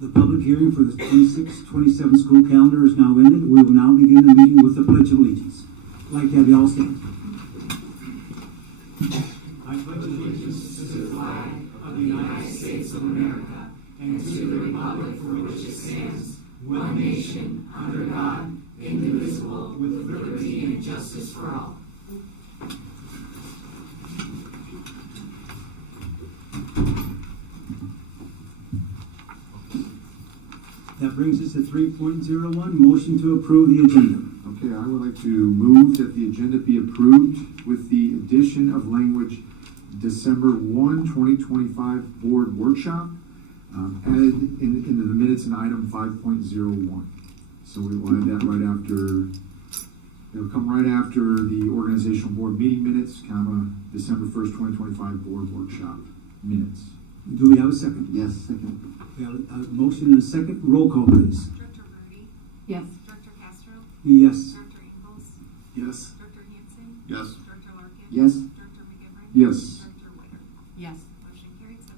The public hearing for the 26-27 school calendar is now ended. We will now begin the meeting with the Pledge of Allegiance. I'd like to have you all stand. I pledge allegiance to the flag of the United States of America and to the republic for which it stands, one nation, under God, indivisible, with liberty and justice for all. That brings us to 3.01, motion to approve the agenda. Okay, I would like to move that the agenda be approved with the addition of language December 1, 2025 board workshop added into the minutes in item 5.01. So we will add that right after, it'll come right after the organizational board meeting minutes, December 1st, 2025 board workshop minutes. Do we have a second? Yes, second. We have a motion and a second. Roll call, please. Director Birdie? Yes. Director Castro? Yes. Director Ingles? Yes. Director Hansen? Yes. Director Larkin? Yes. Director McGivern? Yes. Director Whitter? Yes. Motion carried 7-0.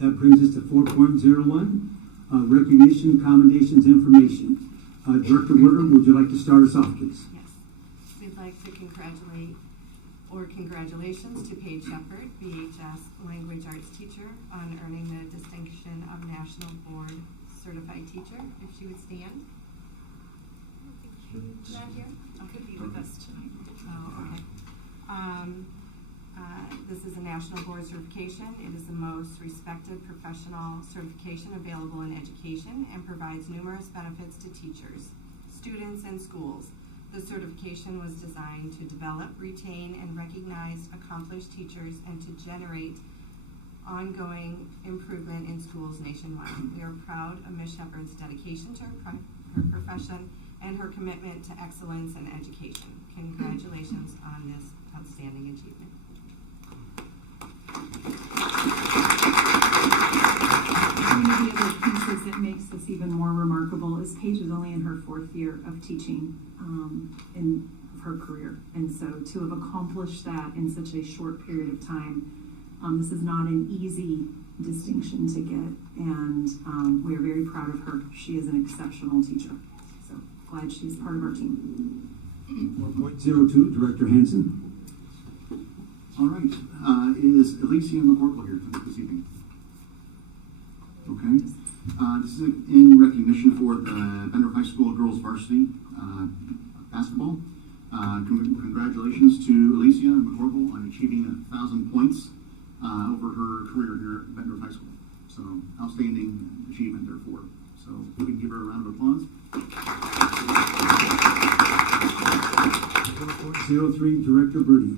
That brings us to 4.01, recognition, commendations, information. Director Witter, would you like to start us off, please? Yes. We'd like to congratulations to Paige Shepard, BHS Language Arts teacher, on earning the distinction of National Board Certified Teacher. If she would stand. She's not here? Could be with us tonight. Oh, okay. This is a national board certification. It is the most respected professional certification available in education and provides numerous benefits to teachers, students, and schools. The certification was designed to develop, retain, and recognize accomplished teachers and to generate ongoing improvement in schools nationwide. We are proud of Ms. Shepard's dedication to her profession and her commitment to excellence in education. Congratulations on this outstanding achievement. One of the other pieces that makes this even more remarkable is Paige is only in her 4th year of teaching in her career. And so to have accomplished that in such a short period of time, this is not an easy distinction to get. And we are very proud of her. She is an exceptional teacher. So glad she's part of our team. 4.02, Director Hansen. All right. Is Alicia McCorkle here this evening? Okay. This is in recognition for the Bettendorf High School girls varsity basketball. Congratulations to Alicia McCorkle on achieving 1,000 points over her career here at Bettendorf High School. So outstanding achievement therefore. So we can give her a round of applause. 4.03, Director Birdie.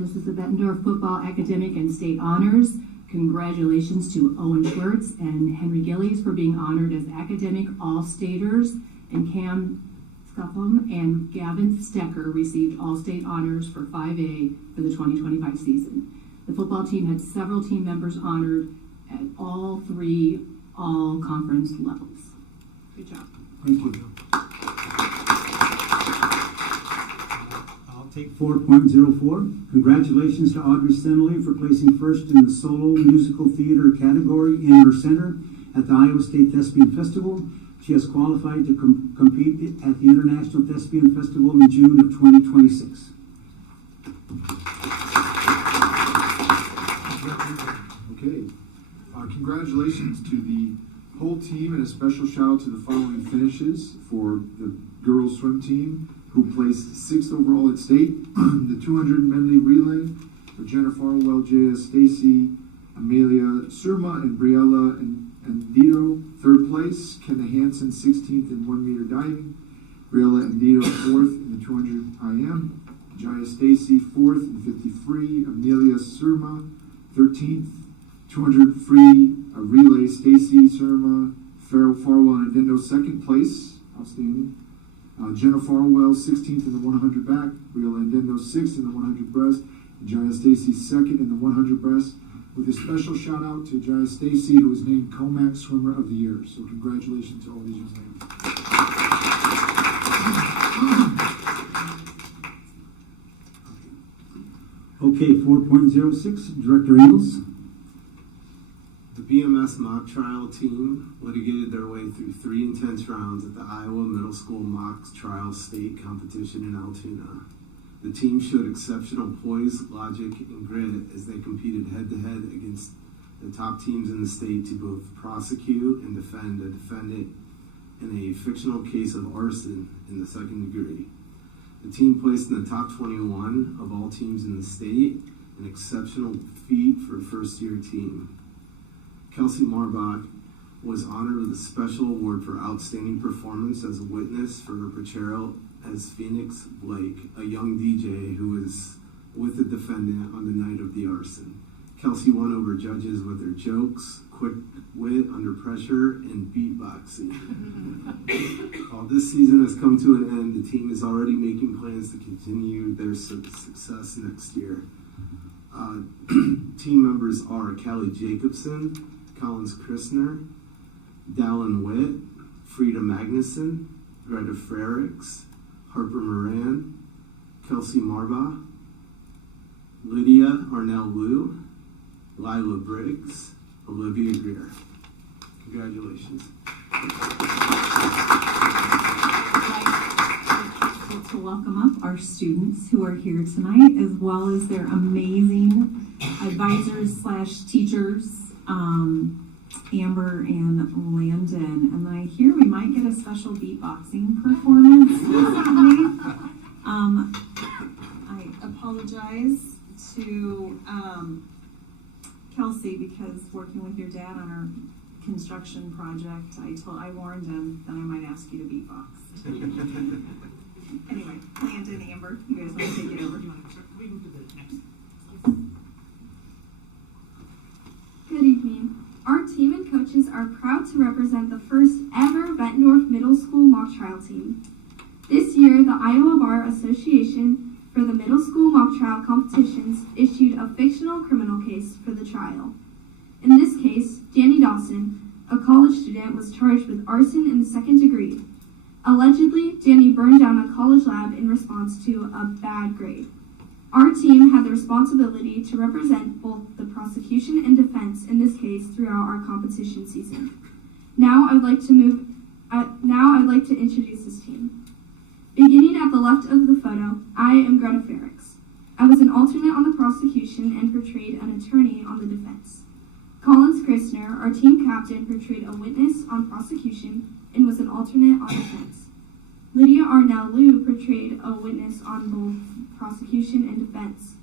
This is the Bettendorf Football Academic and State Honors. Congratulations to Owen Schwartz and Henry Gillies for being honored as Academic All-Staters, and Cam Scuffum and Gavin Stecker received All-State Honors for 5A for the 2025 season. The football team had several team members honored at all 3 all-conference levels. Good job. Thank you. I'll take 4.04. Congratulations to Audrey Senley for placing first in the solo musical theater category in her center at the Iowa State Thespian Festival. She has qualified to compete at the International Thespian Festival in June of 2026. Okay. Congratulations to the whole team, and a special shout out to the following finishes for the girls swim team, who placed 6th overall at state. The 200 medley relay for Jenna Farwell, J.S. Stacy, Amelia Surma, and Briella and Dito. 3rd place, Kenna Hansen, 16th in 1 meter diving. Briella and Dito 4th in the 200 IM. Jaya Stacy 4th in 50 free. Amelia Surma 13th. 200 free relay, Stacy Surma, Farwell and Adendo 2nd place. Outstanding. Jenna Farwell 16th in the 100 back. Briella and Adendo 6th in the 100 breast. And Jaya Stacy 2nd in the 100 breast. With a special shout out to Jaya Stacy, who was named Comac Swimmer of the Year. So congratulations to all these young ladies. Okay, 4.06, Director Ingles. The BMS mock trial team litigated their way through 3 intense rounds at the Iowa Middle School Mock Trial State Competition in Altoona. The team showed exceptional poise, logic, and grit as they competed head-to-head against the top teams in the state to both prosecute and defend a defendant in a fictional case of arson in the second degree. The team placed in the top 21 of all teams in the state, an exceptional feat for a first-year team. Kelsey Marbach was honored with a special award for outstanding performance as a witness for her portrayal as Phoenix Blake, a young DJ who was with the defendant on the night of the arson. Kelsey won over judges with her jokes, quick wit under pressure, and beatboxing. While this season has come to an end, the team is already making plans to continue their success next year. Team members are Callie Jacobson, Collins Christner, Dallin Witt, Frida Magnuson, Greta Frericks, Harper Moran, Kelsey Marbach, Lydia Arnell Liu, Lila Briggs, Olivia Greer. Congratulations. I'd like to welcome up our students who are here tonight, as well as their amazing advisors / teachers, Amber and Landon. And I hear we might get a special beatboxing performance recently. I apologize to Kelsey, because working with your dad on our construction project, I warned him that I might ask you to beatbox. Anyway, Landon, Amber, you guys want to take it over? We can do the next. Good evening. Our team and coaches are proud to represent the first ever Bettendorf Middle School mock trial team. This year, the Iowa Bar Association for the middle school mock trial competitions issued a fictional criminal case for the trial. In this case, Danny Dawson, a college student, was charged with arson in the second degree. Allegedly, Danny burned down a college lab in response to a bad grade. Our team had the responsibility to represent both the prosecution and defense in this case throughout our competition season. Now I'd like to introduce this team. Beginning at the left of the photo, I am Greta Frericks. I was an alternate on the prosecution and portrayed an attorney on the defense. Collins Christner, our team captain, portrayed a witness on prosecution and was an alternate on defense. Lydia Arnell Liu portrayed a witness on both prosecution and defense.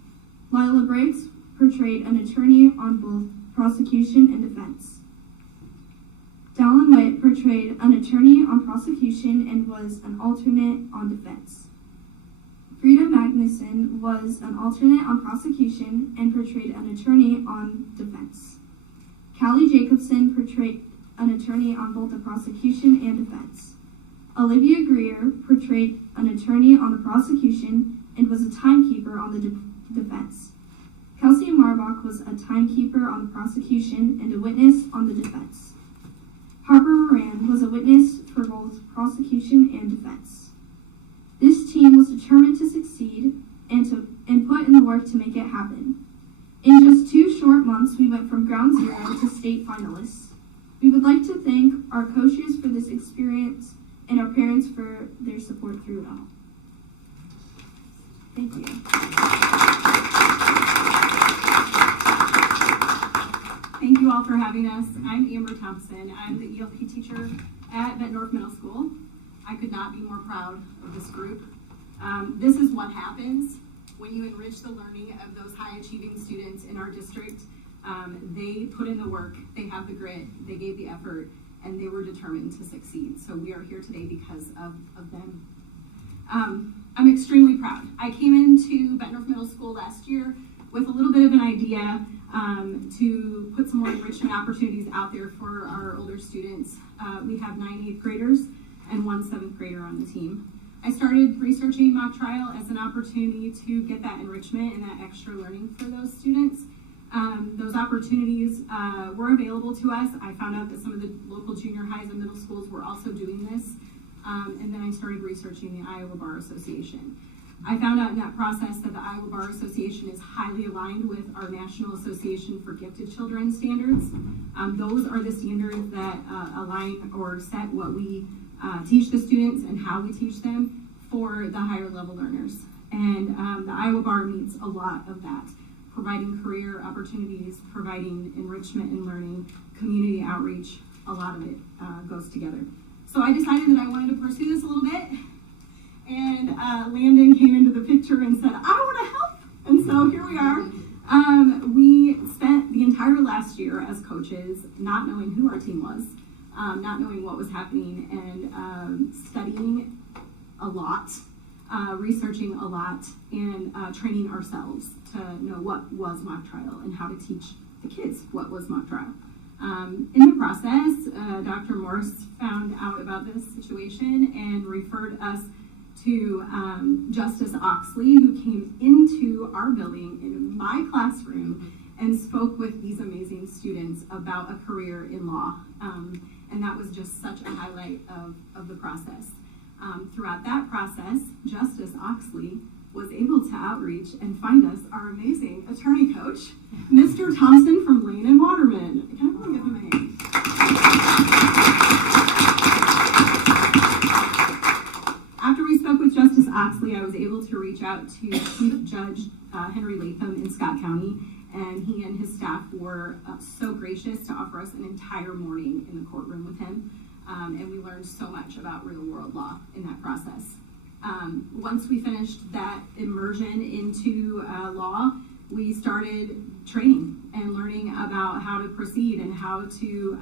Lila Briggs portrayed an attorney on both prosecution and defense. Dallin Witt portrayed an attorney on prosecution and was an alternate on defense. Frida Magnuson was an alternate on prosecution and portrayed an attorney on defense. Callie Jacobson portrayed an attorney on both the prosecution and defense. Olivia Greer portrayed an attorney on the prosecution and was a timekeeper on the defense. Kelsey Marbach was a timekeeper on the prosecution and a witness on the defense. Harper Moran was a witness for both prosecution and defense. This team was determined to succeed and put in the work to make it happen. In just 2 short months, we went from ground zero to state finalists. We would like to thank our coaches for this experience and our parents for their support through it all. Thank you. Thank you all for having us. I'm Amber Thompson. I'm the ELP teacher at Bettendorf Middle School. I could not be more proud of this group. This is what happens when you enrich the learning of those high-achieving students in our district. They put in the work, they have the grit, they gave the effort, and they were determined to succeed. So we are here today because of them. I'm extremely proud. I came into Bettendorf Middle School last year with a little bit of an idea to put some more enrichment opportunities out there for our older students. We have 9 8th graders and 1 7th grader on the team. I started researching mock trial as an opportunity to get that enrichment and that extra learning for those students. Those opportunities were available to us. I found out that some of the local junior highs and middle schools were also doing this. And then I started researching the Iowa Bar Association. I found out in that process that the Iowa Bar Association is highly aligned with our National Association for Gifted Children standards. Those are the standards that align or set what we teach the students and how we teach them for the higher level learners. And the Iowa Bar meets a lot of that, providing career opportunities, providing enrichment in learning, community outreach. A lot of it goes together. So I decided that I wanted to pursue this a little bit. And Landon came into the picture and said, I want to help. And so here we are. We spent the entire last year as coaches not knowing who our team was, not knowing what was happening, and studying a lot, researching a lot, and training ourselves to know what was mock trial and how to teach the kids what was mock trial. In the process, Dr. Morse found out about this situation and referred us to Justice Oxley, who came into our building in my classroom and spoke with these amazing students about a career in law. And that was just such a highlight of the process. Throughout that process, Justice Oxley was able to outreach and find us our amazing attorney coach, Mr. Thompson from Lane and Waterman. Can everyone give him a hand? After we spoke with Justice Oxley, I was able to reach out to Chief Judge Henry Latham in Scott County, and he and his staff were so gracious to offer us an entire morning in the courtroom with him, and we learned so much about real-world law in that process. Once we finished that immersion into law, we started training and learning about how to proceed and how to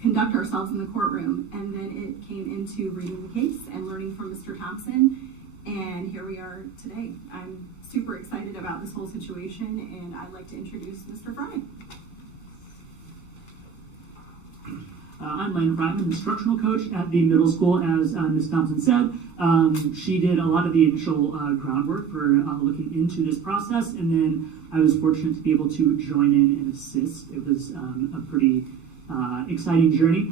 conduct ourselves in the courtroom. And then it came into reading the case and learning from Mr. Thompson. And here we are today. I'm super excited about this whole situation, and I'd like to introduce Mr. Fry. I'm Lane Fry. I'm an instructional coach at the middle school, as Ms. Thompson said. She did a lot of the initial groundwork for looking into this process, and then I was fortunate to be able to join in and assist. It was a pretty exciting journey.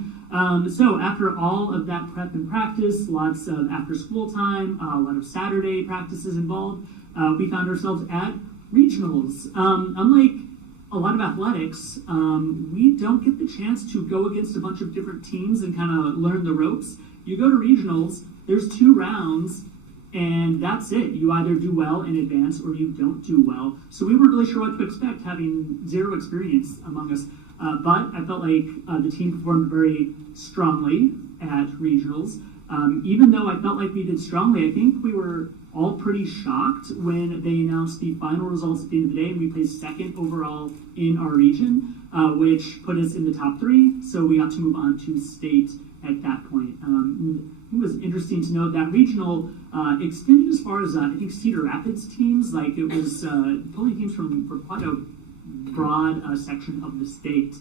So after all of that prep and practice, lots of after-school time, a lot of Saturday practices involved, we found ourselves at regionals. Unlike a lot of athletics, we don't get the chance to go against a bunch of different teams and kind of learn the ropes. You go to regionals, there's 2 rounds, and that's it. You either do well and advance, or you don't do well. So we weren't really sure what to expect, having 0 experience among us. But I felt like the team performed very strongly at regionals. Even though I felt like we did strongly, I think we were all pretty shocked when they announced the final results at the end of the day, and we placed 2nd overall in our region, which put us in the top 3, so we got to move on to state at that point. It was interesting to note that regional extended as far as, I think, Cedar Rapids teams. Like, it was pulling teams from for quite a broad section of the state.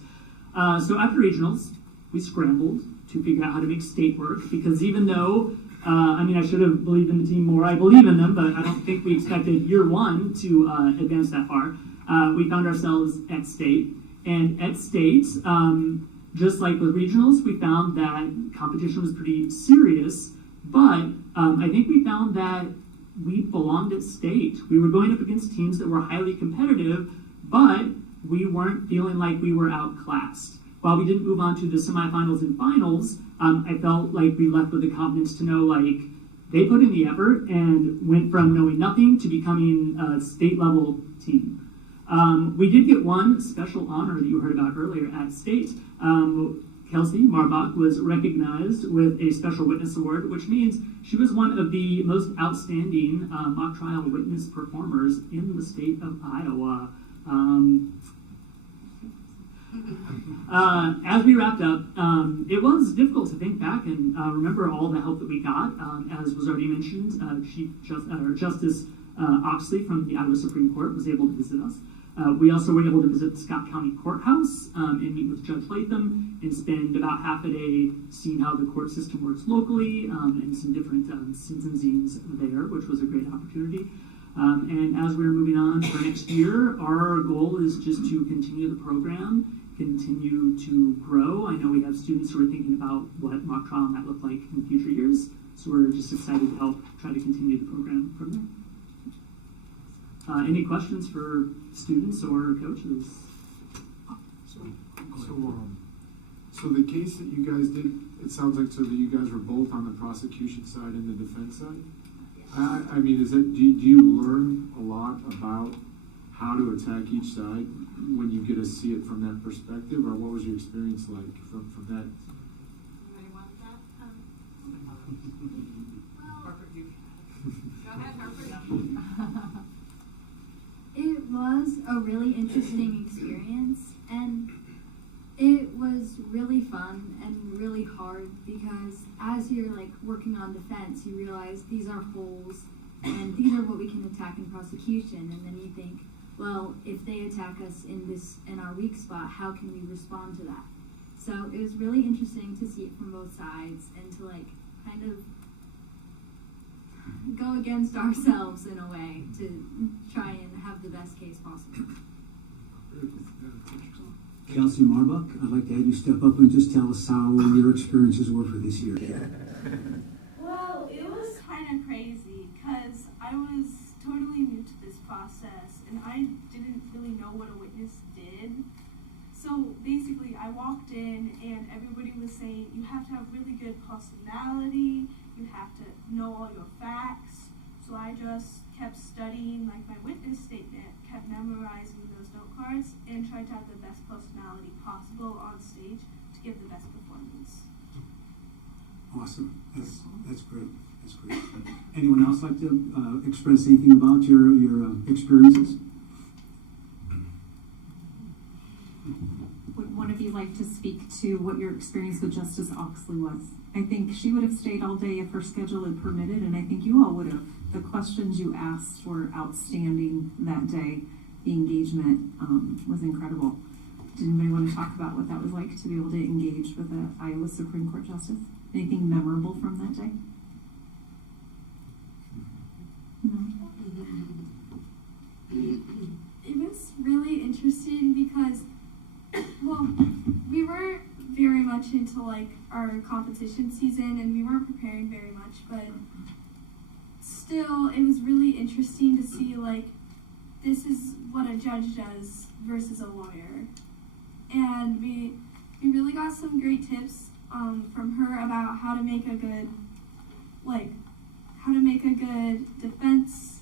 So after regionals, we scrambled to figure out how to make state work, because even though I should have believed in the team more. I believe in them, but I don't think we expected year 1 to advance that far. We found ourselves at state. And at state, just like with regionals, we found that competition was pretty serious. But I think we found that we belonged at state. We were going up against teams that were highly competitive, but we weren't feeling like we were outclassed. While we didn't move on to the semifinals and finals, I felt like we left with the confidence to know, like, they put in the effort and went from knowing nothing to becoming a state-level team. We did get one special honor that you heard about earlier at state. Kelsey Marbach was recognized with a Special Witness Award, which means she was one of the most outstanding mock trial witness performers in the state of Iowa. As we wrapped up, it was difficult to think back and remember all the help that we got. As was already mentioned, Justice Oxley from the Iowa Supreme Court was able to visit us. We also were able to visit the Scott County Courthouse and meet with Judge Latham and spend about half a day seeing how the court system works locally and some different sins and zines there, which was a great opportunity. And as we're moving on for next year, our goal is just to continue the program, continue to grow. I know we have of students who are thinking about what mock trial might look like in future years. So we're just excited to help try to continue the program from there. Any questions for students or coaches? So the case that you guys did, it sounds like so that you guys were both on the prosecution side and the defense side? I mean, do you learn a lot about how to attack each side when you get to see it from that perspective, or what was your experience like from that? Anybody want that? Harper, you. Go ahead, Harper. It was a really interesting experience, and it was really fun and really hard because as you're like working on defense, you realize these are holes and these are what we can attack in prosecution, and then you think, well, if they attack us in our weak spot, how can we respond to that? So it was really interesting to see it from both sides and to like kind of go against ourselves in a way to try and have the best case possible. Kelsey Marbuck, I'd like to have you step up and just tell us how your experiences were for this year. Well, it was kind of crazy because I was totally new to this process and I didn't really know what a witness did. So basically I walked in and everybody was saying you have to have really good personality, you have to know all your facts. So I just kept studying like my witness statement, kept memorizing those note cards, and tried to have the best personality possible on stage to give the best performance. Awesome. That's great. That's great. Anyone else like to express anything about your experiences? Would one of you like to speak to what your experience with Justice Oxley was? I think she would have stayed all day if her schedule had permitted, and I think you all would have. The questions you asked were outstanding that day. The engagement was incredible. Did anybody want to talk about what that was like to be able to engage with an Iowa Supreme Court Justice? Anything memorable from that day? No? It was really interesting because, well, we were very much into like our competition season and we weren't preparing very much, but still it was really interesting to see like this is what a judge does versus a lawyer. And we really got some great tips from her about how to make a good defense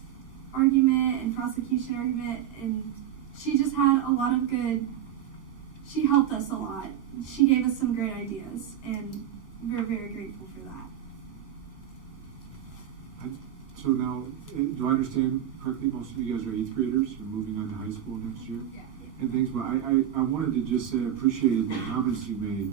argument and prosecution argument, and she just had a lot of she helped us a lot. She gave us some great ideas, and we're very grateful for that. So now, do I understand correctly, most of you guys are 8th graders, you're moving on to high school next year? Yeah. And things, but I wanted to just say I appreciated the comments you made,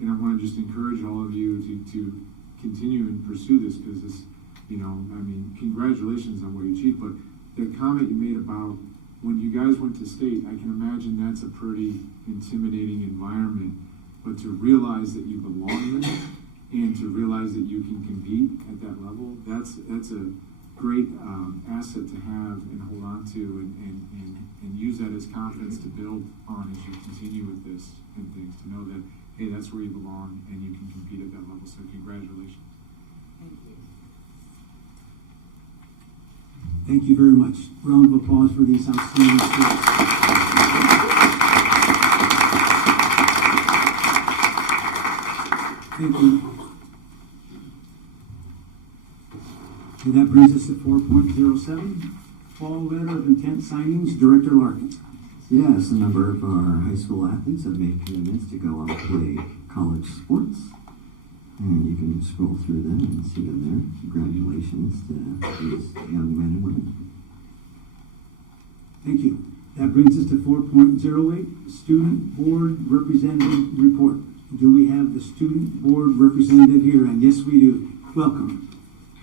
and I want to just encourage all of you to continue and pursue this, because this, congratulations on what you achieved, but the comment you made about when you guys went to state, I can imagine that's a pretty intimidating environment, but to realize that you belong there and to realize that you can compete at that level, that's a great asset to have and hold on to and use that as confidence to build on as you continue with this and things, to know that, hey, that's where you belong and you can compete at that level. So congratulations. Thank you. Thank you very much. Round of applause for these outstanding students. Thank you. And that brings us to 4.07, fall letter of intent signings. Director Larkin. Yes, a number of our high school athletes have made commitments to go on to play college sports. And you can scroll through them and see them there. Congratulations to these young men and women. Thank you. That brings us to 4.08, Student Board Representative Report. Do we have the Student Board Representative here? And yes, we do. Welcome.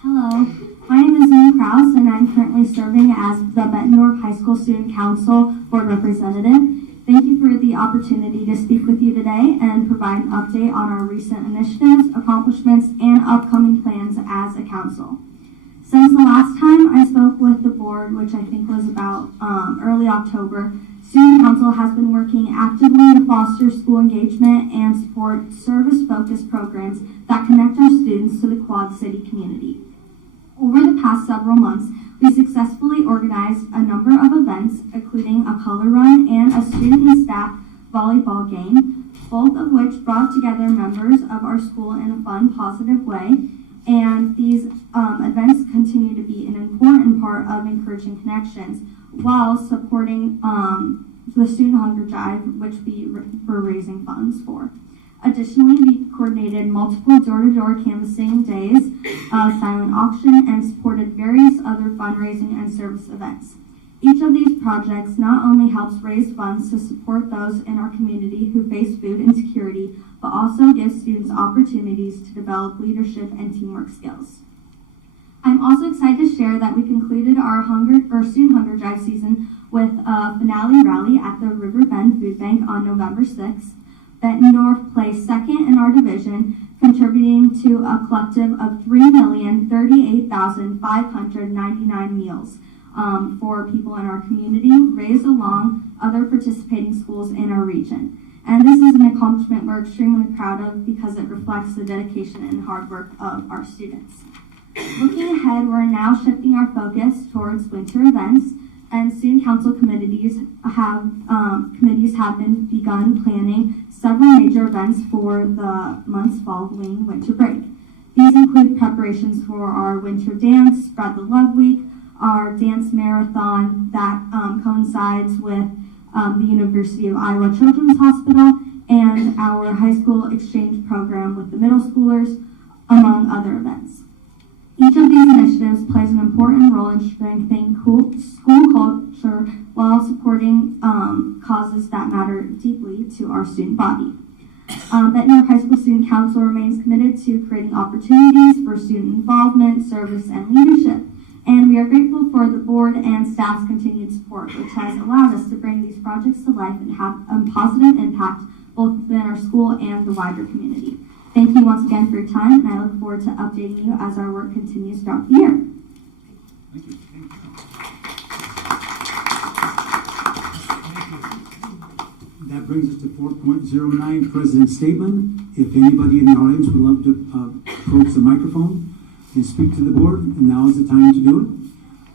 Hello, my name is Ian Krause, and I'm currently serving as the Bettendorf High School Student Council Board Representative. Thank you for the opportunity to speak with you today and provide an update on our recent initiatives, accomplishments, and upcoming plans as a council. Since the last time I spoke with the board, which I think was about early October, Student Council has been working actively to foster school engagement and support service-focused programs that connect our students to the Quad City community. Over the past several months, we successfully organized a number of events, including a color run and a student and staff volleyball game, both of which brought together members of our school in a fun, positive way. And these events continue to be an important part of encouraging connections while supporting the Student Hunger Drive, which we were raising funds for. Additionally, we coordinated multiple door-to-door canvassing days, silent auction, and supported various other fundraising and service events. Each of these projects not only helps raise funds to support those in our community who face food insecurity, but also gives students opportunities to develop leadership and teamwork skills. I'm also excited to share that we concluded our Student Hunger Drive season with a finale rally at the River Bend Food Bank on November 6th. Bettendorf placed second in our division, contributing to a collective of 3,038,599 meals for people in our community, raised along other participating schools in our region. And this is an accomplishment we're extremely proud of because it reflects the dedication and hard work of our students. Looking ahead, we're now shifting our focus towards winter events, and Student Council committees have begun planning several major events for the months following winter break. These include preparations for our winter dance, Spread the Love Week, our dance marathon that coincides with the University of Iowa Children's Hospital, and our high school exchange program with the middle schoolers, among other events. Each of these initiatives plays an important role in strengthening school culture while supporting causes that matter deeply to our student body. Bettendorf High School Student Council remains committed to creating opportunities for student involvement, service, and leadership. And we are grateful for the board and staff's continued support, which has allowed us to bring these projects to life and have a positive impact both within our school and the wider community. Thank you once again for your time, and I look forward to updating you as our work continues throughout the year. Thank you. That brings us to 4.09, President's Statement. If anybody in the audience would love to approach the microphone and speak to the board, now is the time to do it.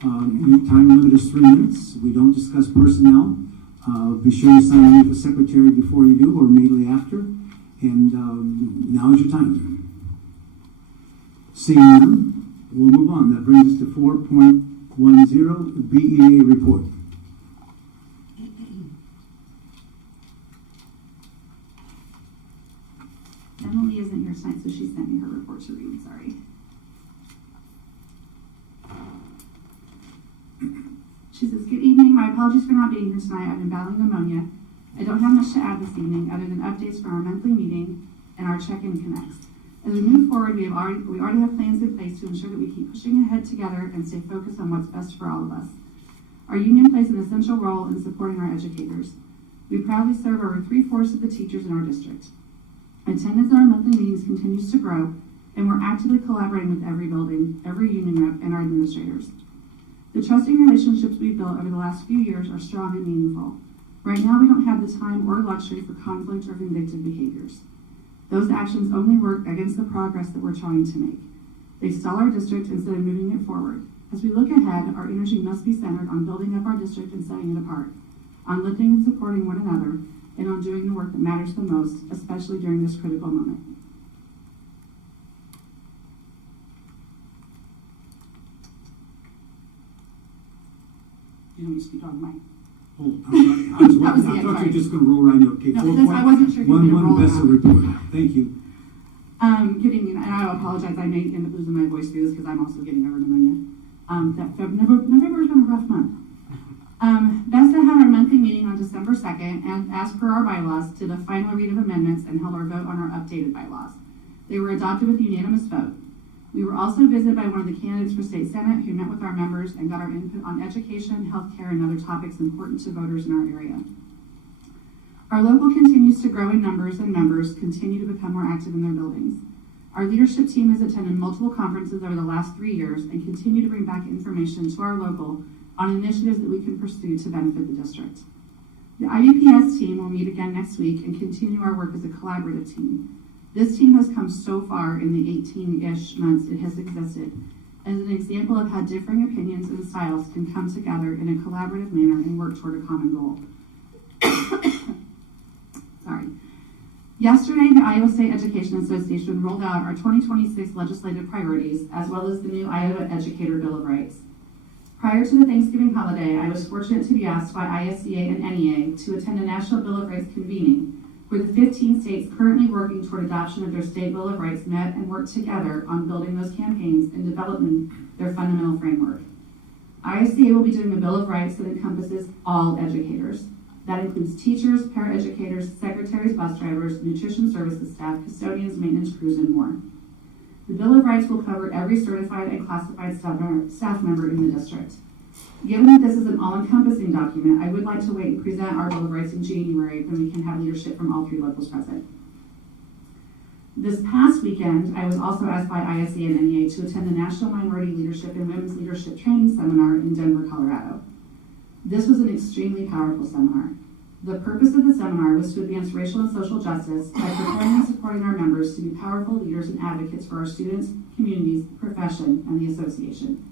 Your time limit is 3 minutes. We don't discuss personnel. Be sure to sign in with the secretary before you do or immediately after. And now is your time. Seeing none, we'll move on. That brings us to 4.10, BEA report. Emily isn't here tonight, so she sent me her report to read. Sorry. She says, "Good evening. My apologies for not being here tonight. I've been battling pneumonia. I don't have much to add this evening other than updates from our monthly meeting and our check-in connects. As we move forward, we already have plans in place to ensure that we keep pushing ahead together and stay focused on what's best for all of us. Our union plays an essential role in supporting our educators. We proudly serve over 3/4 of the teachers in our district. Attendance at our monthly meetings continues to grow, and we're actively collaborating with every building, every union rep, and our administrators. The trusting relationships we've built over the last few years are strong and meaningful. Right now, we don't have the time or luxury for conflict or vindictive behaviors. Those actions only work against the progress that we're trying to make. They stall our district instead of moving it forward. As we look ahead, our energy must be centered on building up our district and setting it apart, on lifting and supporting one another, and on doing the work that matters the most, especially during this critical moment." You don't need to speak on the mic. Oh, I'm sorry. I thought you were just going to roll right in. Okay, No, I wasn't sure if you were gonna roll Bessa out. report. Thank you. Good evening, and I apologize. I may end up losing my voice through this because I'm also getting over pneumonia. November has been a rough month. Besta had our monthly meeting on December 2nd, and as per our bylaws, did a final read of amendments and held our vote on our updated bylaws. They were adopted with a unanimous vote. We were also visited by one of the candidates for state senate who met with our members and got our input on education, healthcare, and other topics important to voters in our area. Our local continues to grow in numbers, and members continue to become more active in their buildings. Our leadership team has attended multiple conferences over the last 3 years and continue to bring back information to our local on initiatives that we can pursue to benefit the district. The IUPS team will meet again next week and continue our work as a collaborative team. This team has come so far in the 18-ish months it has existed, as an example of how differing opinions and styles can come together in a collaborative manner and work toward a common goal. Sorry. Yesterday, the Iowa State Education Association rolled out our 2026 legislative priorities, as well as the new Iowa Educator Bill of Rights. Prior to the Thanksgiving holiday, I was fortunate to be asked by ISDA and NEA to attend a National Bill of Rights convening, where the 15 states currently working toward adoption of their state Bill of Rights met and worked together on building those campaigns and developing their fundamental framework. ISDA will be doing a Bill of Rights that encompasses all educators. That includes teachers, paraeducators, secretaries, bus drivers, nutrition services staff, custodians, maintenance crews, and more. The Bill of Rights will cover every certified and classified staff member in the district. Given that this is an all-encompassing document, I would like to wait and present our Bill of Rights in January when we can have leadership from all three levels present. This past weekend, I was also asked by ISDA and NEA to attend the National Minority Leadership and Women's Leadership Training Seminar in Denver, Colorado. This was an extremely powerful seminar. The purpose of the seminar was to advance racial and social justice by preparing and supporting our members to be powerful leaders and advocates for our students, communities, profession, and the association.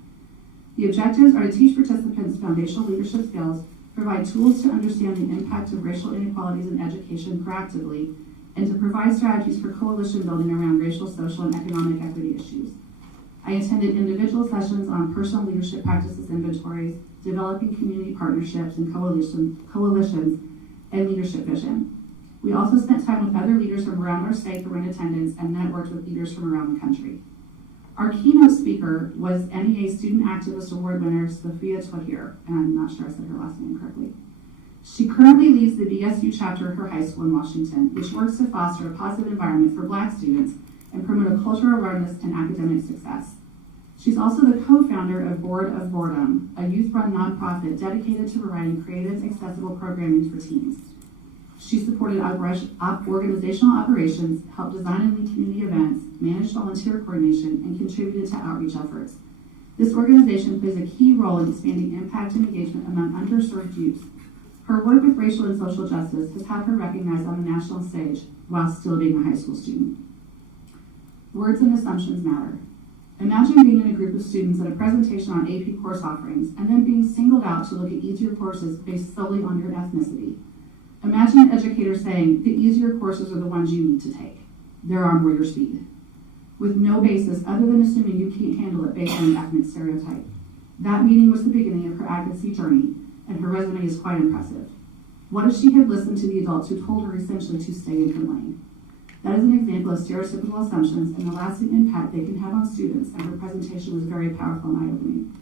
The objectives are to teach participants foundational leadership skills, provide tools to understand the impact of racial inequalities in education proactively, and to provide strategies for coalition building around racial, social, and economic equity issues. I attended individual sessions on personal leadership practices inventories, developing community partnerships and coalitions, and leadership vision. We also spent time with other leaders from around our state who were in attendance and networked with leaders from around the country. Our keynote speaker was NEA Student Activist Award winner Sophia Twahir, and I'm not sure I said her last name correctly. She currently leads the BSU chapter of her high school in Washington, which works to foster a positive environment for Black students and promote a cultural awareness and academic success. She's also the co-founder of Board of Boredom, a youth-run nonprofit dedicated to providing creative, accessible programming for teens. She supported organizational operations, helped design and lead community events, managed volunteer coordination, and contributed to outreach efforts. This organization plays a key role in expanding impact and engagement among underserved youth. Her work with racial and social justice has had her recognized on the national stage while still being a high school student. Words and assumptions matter. Imagine being in a group of students at a presentation on AP course offerings and then being singled out to look at easier courses based solely on your ethnicity. Imagine an educator saying, the easier courses are the ones you need to take. They're on your speed. With no basis other than assuming you can't handle it based on an ethnic stereotype. That meeting was the beginning of her advocacy journey, and her resume is quite impressive. What if she had listened to the adults who told her essentially to stay in her lane? That is an example of stereotypical assumptions and the lasting impact they can have on students, and her presentation was very powerful and eye-opening.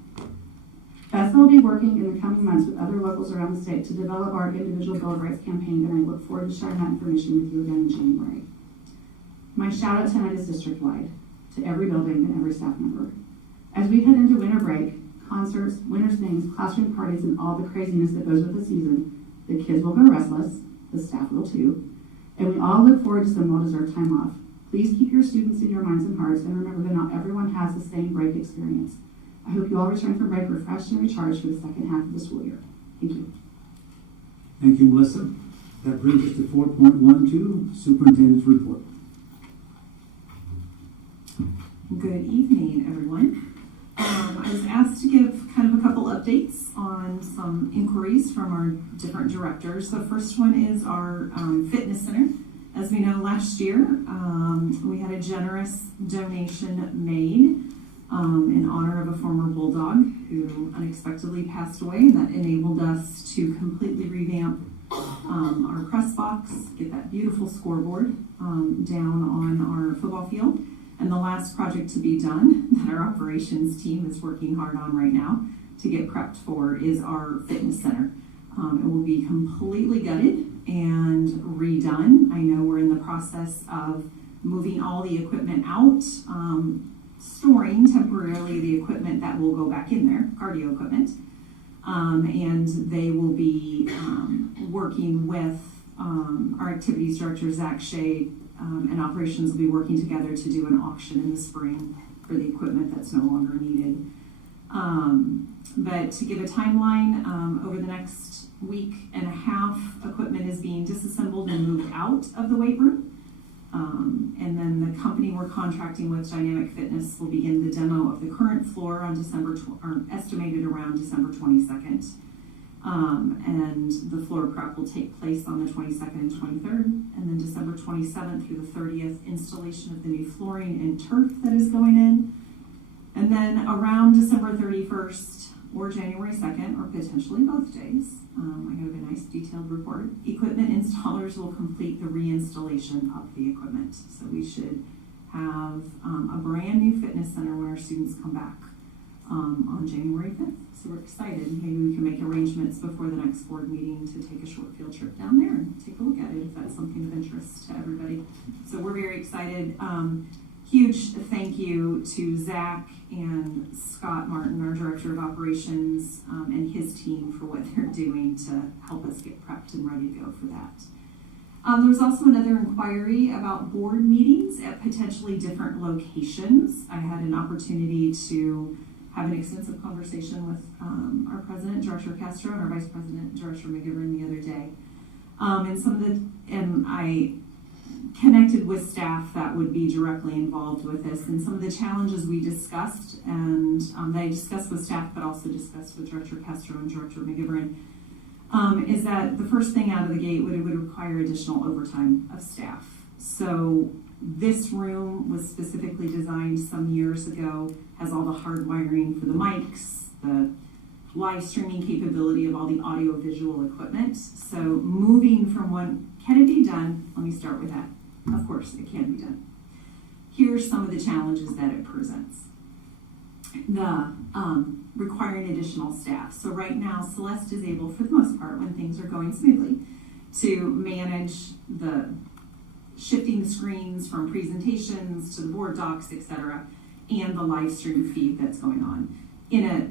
Bessa will be working in the coming months with other locals around the state to develop our individual Bill of Rights campaign, and I look forward to sharing that information with you again in January. My shout out tonight is district-wide, to every building and every staff member. As we head into winter break, concerts, winter things, classroom parties, and all the craziness that goes with the season, the kids will go restless, the staff will too, and we all look forward to some well-deserved time off. Please keep your students in your minds and hearts, and remember that not everyone has the same break experience. I hope you all return from break refreshed and recharged for the second half of the school year. Thank you. Thank you, Melissa. That brings us to 4.12, Superintendent's Report. Good evening, everyone. I was asked to give kind of a couple updates on some inquiries from our different directors. The first one is our fitness center. As we know, last year we had a generous donation made in honor of a former bulldog who unexpectedly passed away, and that enabled us to completely revamp our press box, get that beautiful scoreboard down on our football field. And the last project to be done that our operations team is working hard on right now to get prepped for is our fitness center. It will be completely gutted and redone. I know we're in the process of moving all the equipment out, storing temporarily the equipment that will go back in there, cardio equipment. And they will be working with our activities director, Zach Shea, and operations will be working together to do an auction in the spring for the equipment that's no longer needed. But to give a timeline, over the next week and a half, equipment is being disassembled and moved out of the weight room. And then the company we're contracting with, Dynamic Fitness, will begin the demo of the current floor on estimated around December 22nd. And the floor prep will take place on the 22nd and 23rd, and then December 27th through the 30th, installation of the new flooring and turf that is going in. And then around December 31st or January 2nd, or potentially both days, I have a nice detailed report, equipment installers will complete the reinstallation of the equipment. So we should have a brand new fitness center when our students come back on January 5th. So we're excited. Maybe we can make arrangements before the next board meeting to take a short field trip down there and take a look at it if that's something of interest to everybody. So we're very excited. Huge thank you to Zach and Scott Martin, our Director of Operations, and his team for what they're doing to help us get prepped and ready to go for that. There was also another inquiry about board meetings at potentially different locations. I had an opportunity to have an extensive conversation with our President, Director Castro, and our Vice President, Director McGivern, the other day. And I connected with staff that would be directly involved with this, and some of the challenges we discussed, and that I discussed with staff, but also discussed with Director Castro and Director McGivern, is that the first thing out of the gate would require additional overtime of staff. So this room was specifically designed some years ago, has all the hard wiring for the mics, the live streaming capability of all the audio visual equipment. So moving from one, can it be done? Let me start with that. Of course, it can be done. Here's some of the challenges that it presents. The requiring additional staff. So right now, Celeste is able, for the most part, when things are going smoothly, to manage the shifting the screens from presentations to the board docs, etc., and the live stream feed that's going on. In a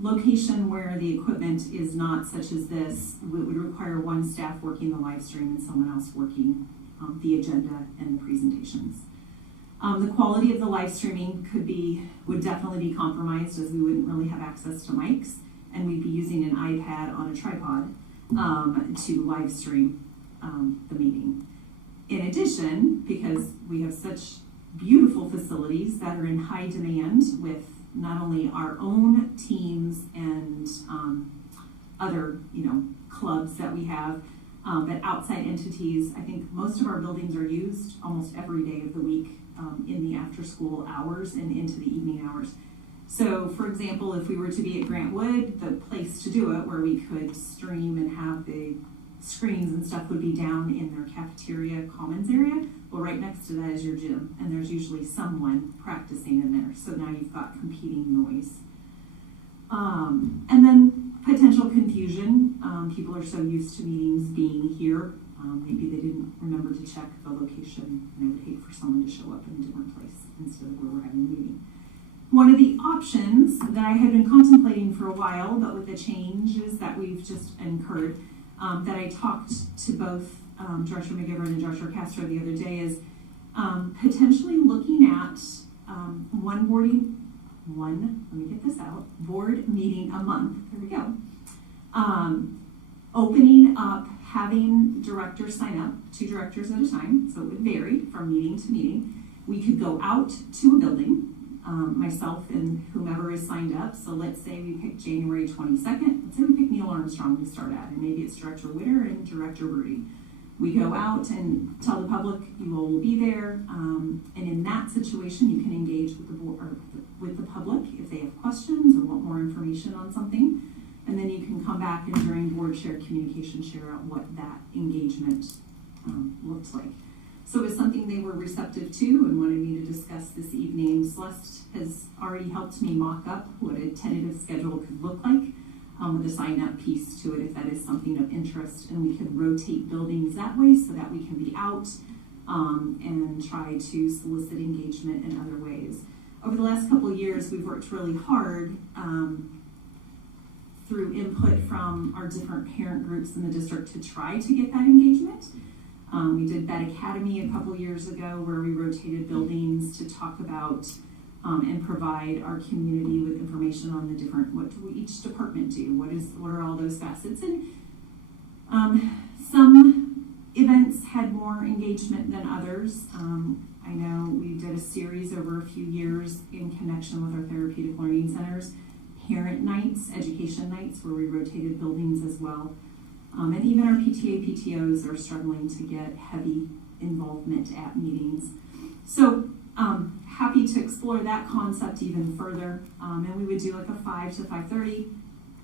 location where the equipment is not such as this, it would require one staff working the live stream and someone else working the agenda and the presentations. The quality of the live streaming would definitely be compromised, as we wouldn't really have access to mics, and we'd be using an iPad on a tripod to live stream the meeting. In addition, because we have such beautiful facilities that are in high demand with not only our own teams and other clubs that we have, but outside entities, I think most of our buildings are used almost every day of the week in the after school hours and into the evening hours. So for example, if we were to be at Grant Wood, the place to do it where we could stream and have the screens and stuff would be down in their cafeteria commons area. Well, right next to that is your gym, and there's usually someone practicing in there. So now you've got competing noise. And then potential confusion. People are so used to meetings being here. Maybe they didn't remember to check the location, and I would hate for someone to show up in a different place instead of where we're having a meeting. One of the options that I had been contemplating for a while, but with the changes that we've just incurred, that I talked to both Director McGivern and Director Castro the other day, is potentially looking at board meeting a month. There we go. Opening up, having directors sign up, 2 directors at a time, so it would vary from meeting to meeting. We could go out to a building, myself and whomever is signed up. So let's say we pick January 22nd. Let's say we pick Neil Armstrong to start at, and maybe it's Director Witter and Director Brody. We go out and tell the public you all will be there, and in that situation, you can engage with the board or with the public if they have questions or want more information on something, and then you can come back and during board shared communication share out what that engagement looks like. So it's something they were receptive to and wanted me to discuss this evening. Celeste has already helped me mock up what a tentative schedule could look like, with a sign-up piece to it if that is something of interest, and we could rotate buildings that way so that we can be out and try to solicit engagement in other ways. Over the last couple of years, we've worked really hard through input from our different parent groups in the district to try to get that engagement. We did Bett Academy a couple years ago where we rotated buildings to talk about and provide our community with information on the different, what do each department do, what are all those facets. And some events had more engagement than others. I know we did a series over a few years in connection with our therapeutic learning centers, parent nights, education nights, where we rotated buildings as well. And even our PTA, PTOs are struggling to get heavy involvement at meetings. So happy to explore that concept even further. And we would do like a 5 to 5:30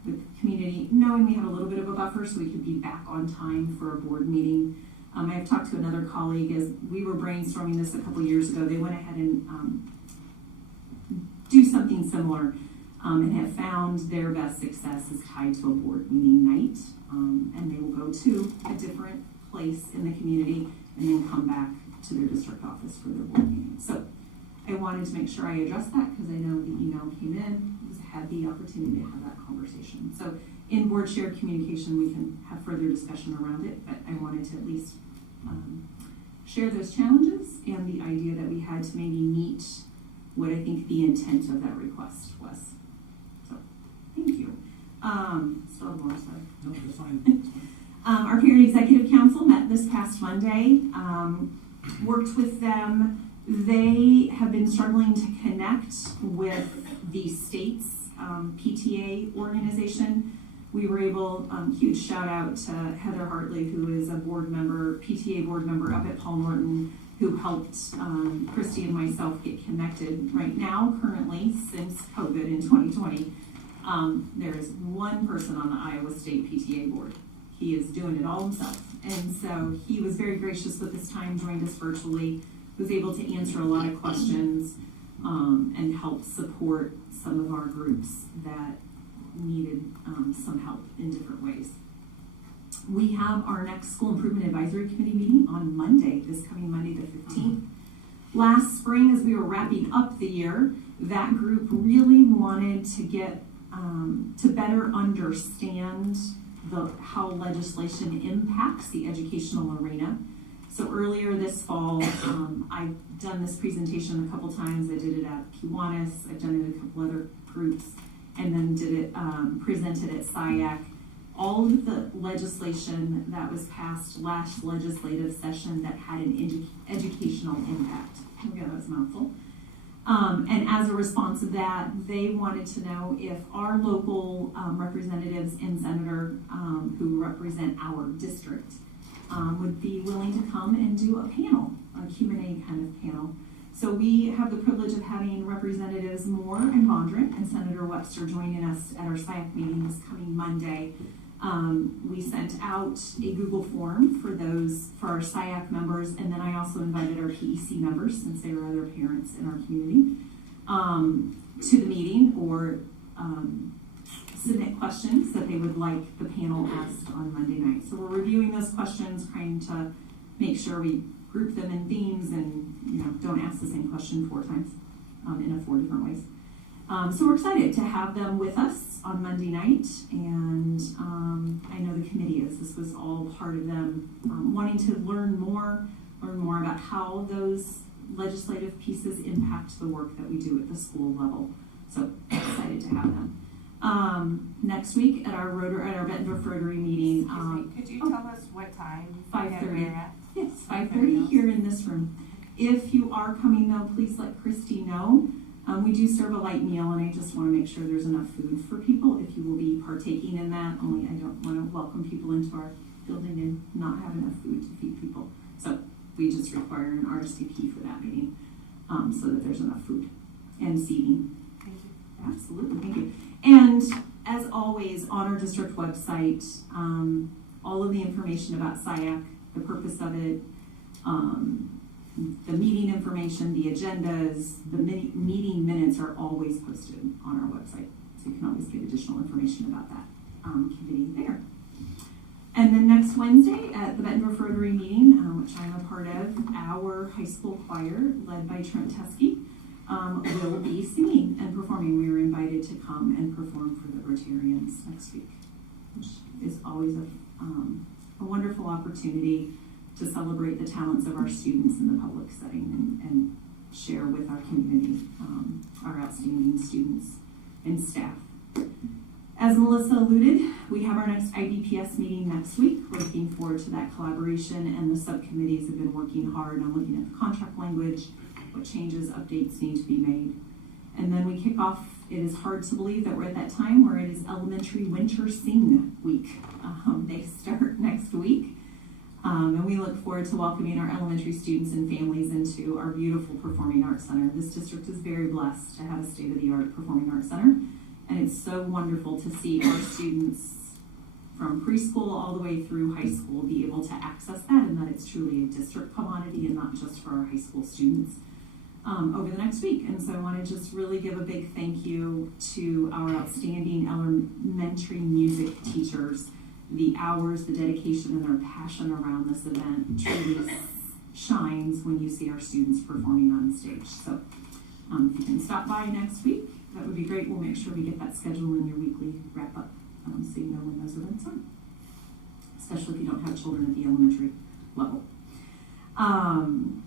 with community, knowing we had a little bit of a buffer so we could be back on time for a board meeting. I've talked to another colleague as we were brainstorming this a couple years ago. They went ahead and do something similar and have found their best success is tied to a board meeting night. And they will go to a different place in the community and then come back to their district office for their board meeting. So I wanted to make sure I addressed that because I know the email came in, had the opportunity to have that conversation. So in board shared communication, we can have further discussion around it, but I wanted to at least share those challenges and the idea that we had to maybe meet what I think the intent of that request was. So, thank you. Still have more, sorry. No, that's fine. Our Parent Executive Council met this past Monday, worked with them. They have been struggling to connect with the state's PTA organization. We were able, huge shout out to Heather Hartley, who is a board member, PTA board member up at Paul Norton, who helped Christy and myself get connected. Right now, currently, since COVID in 2020, there is one person on the Iowa State PTA board. He is doing it all himself. And so he was very gracious with his time, joined us virtually, was able to answer a lot of questions and help support some of our groups that needed some help in different ways. We have our next School Improvement Advisory Committee meeting on Monday, this coming Monday the 15th. Last spring, as we were wrapping up the year, that group really wanted to get to better understand how legislation impacts the educational arena. So earlier this fall, I've done this presentation a couple times. I did it at Kiwanis, I've done it at a couple other groups, and then did it presented at SIAC. All of the legislation that was passed last legislative session that had an educational impact. Okay, that was a mouthful. And as a response of that, they wanted to know if our local representatives and senator who represent our district would be willing to come and do a panel, a Q&A kind of panel. So we have the privilege of having Representatives Moore and Bondurant and Senator Webster joining us at our SIAC meeting this coming Monday. We sent out a Google form for our SIAC members, and then I also invited our PEC members, since there are other parents in our community, to the meeting or submit questions that they would like the panel asked on Monday night. So we're reviewing those questions, trying to make sure we group them in themes and don't ask the same question 4 times in 4 different ways. So we're excited to have them with us on Monday night, and I know the committee is. This was all part of them wanting to learn more about how those legislative pieces impact the work that we do at the school level. So excited to have them. Next week at our Bettendorf Rotary meeting. Could you tell us what time? 5:30. Yes, 5:30 here in this room. If you are coming though, please let Christy know. We do serve a light meal, and I just want to make sure there's enough food for people if you will be partaking in that. Only I don't want to welcome people into our building and not have enough food to feed people. So we just require an RSVP for that meeting so that there's enough food and seating. Thank you. Absolutely, thank you. And as always, on our district website, all of the information about SIAC, the purpose of it, the meeting information, the agendas, the meeting minutes are always posted on our website. So you can always get additional information about that committee there. And then next Wednesday at the Bettendorf Rotary meeting, which I'm a part of, our high school choir, led by Trent Teskey, will be singing and performing. We were invited to come and perform for the Rotarians next week, which is always a wonderful opportunity to celebrate the talents of our students in the public setting and share with our community, our outstanding students and staff. As Melissa alluded, we have our next IDPS meeting next week. We're looking forward to that collaboration, and the subcommittees have been working hard on looking at the contract language, what changes, updates need to be made. And then we kick off, it is hard to believe that we're at that time where it is Elementary Winter Sing Week. They start next week. And we look forward to welcoming our elementary students and families into our beautiful Performing Arts Center. This district is very blessed to have a state-of-the-art Performing Arts Center. And it's so wonderful to see our students from preschool all the way through high school be able to access that, and that it's truly a district commodity and not just for our high school students over the next week. And so I want to just really give a big thank you to our outstanding elementary music teachers. The hours, the dedication, and their passion around this event truly shines when you see our students performing on stage. So if you can stop by next week, that would be great. We'll make sure we get that schedule in your weekly wrap-up so you know when those events are, especially if you don't have children at the elementary level. And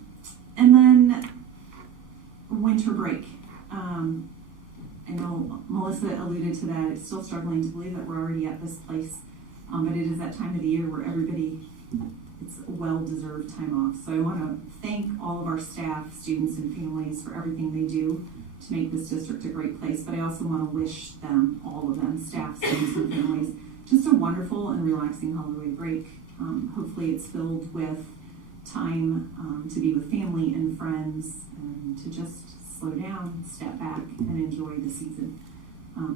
then winter break. I know Melissa alluded to that. It's still struggling to believe that we're already at this place, but it is that time of the year where everybody, it's a well-deserved time off. So I want to thank all of our staff, students, and families for everything they do to make this district a great place, but I also want to wish them, all of them, staff, students, and families, just a wonderful and relaxing holiday break. Hopefully it's filled with time to be with family and friends and to just slow down, step back, and enjoy the season.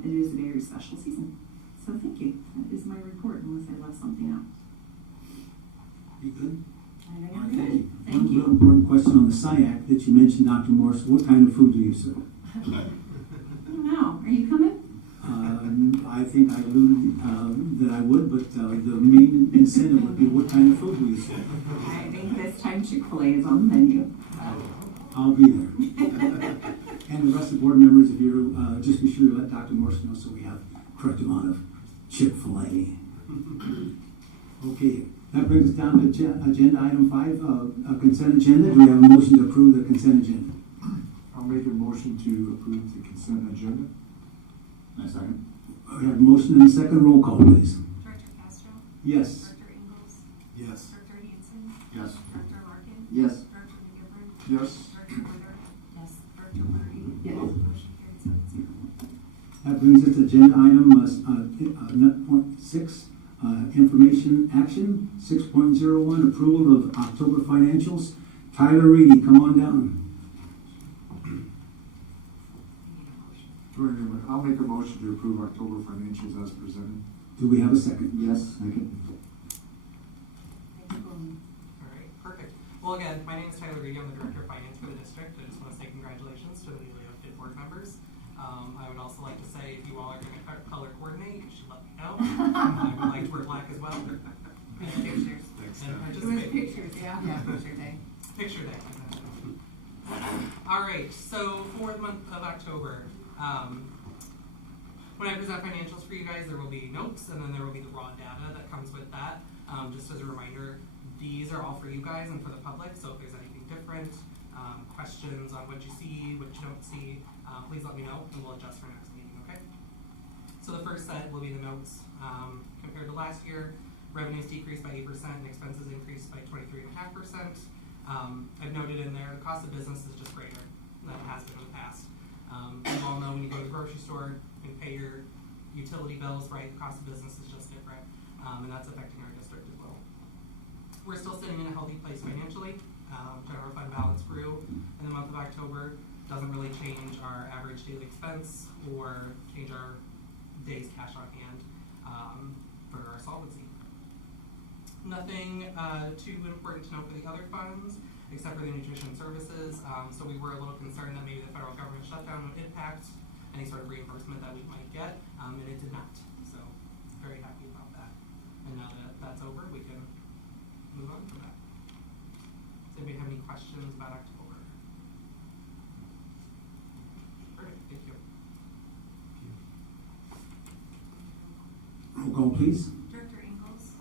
It is a very special season. So thank you. That is my report, unless I left something out. You good? I think All I'm right, good. Thank One you. real important question on the SIAC that you mentioned, Dr. Morse. What kind of food do you serve? I don't know. Are you coming? I think I alluded that I would, but the main incentive would be what kind of food do you serve? I think this time Chick-fil-A is on the menu. I'll be there. And the rest of the board members, if you're, just be sure to let Dr. Morse know so we have correct amount of Chick-fil-A. Okay, that brings us down to agenda item 5, consent agenda. Do we have a motion to approve the consent agenda? I'll make a motion to approve the consent agenda. I second. We have a motion and a second. Roll call, please. Director Castro? Yes. Director Ingles? Yes. Director Hanson? Yes. Director Larkin? Yes. Director McGivern? Yes. Director Woodard? Yes. Director Woodard? Yes. Motion carried 7-0. That brings us to agenda item 6, information action. 6.01, approval of October financials. Tyler Reedy, come on down. I'll make a motion to approve October financials as presented. Do we have a second? Yes, second. All right, perfect. Well, again, my name is Tyler Reedy. I'm the Director of Finance for the district. I just want to say congratulations to the newly elected board members. I would also like to say if you all are going to color coordinate, you should let me know. I would like to wear black as well. Pictures. And It was pictures, yeah. Yeah, picture day. Picture day. All right, so for the month of October, when I present financials for you guys, there will be notes, and then there will be the raw data that comes with that. Just as a reminder, these are all for you guys and for the public, so if there's anything different, questions on what you see, what you don't see, please let me know, and we'll adjust for next meeting, okay? So the first set will be the notes. Compared to last year, revenues decreased by 8% and expenses increased by 23.5%. I've noted in there the cost of business is just greater than it has been in the past. You all know when you go to the grocery store and pay your utility bills, right, the cost of business is just different, and that's affecting our district as well. We're still sitting in a healthy place financially. General fund balance grew in the month of October. Doesn't really change our average daily expense or change our days cash on hand for our solvency. Nothing too important to note for the other funds, except for the nutrition services. So we were a little concerned that maybe the federal government shutdown would impact any sort of reimbursement that we might get, and it did not. So very happy about that. And now that that's over, we can move on from that. Does anybody have any questions about October? Perfect, thank you. Roll call, please. Director Ingles?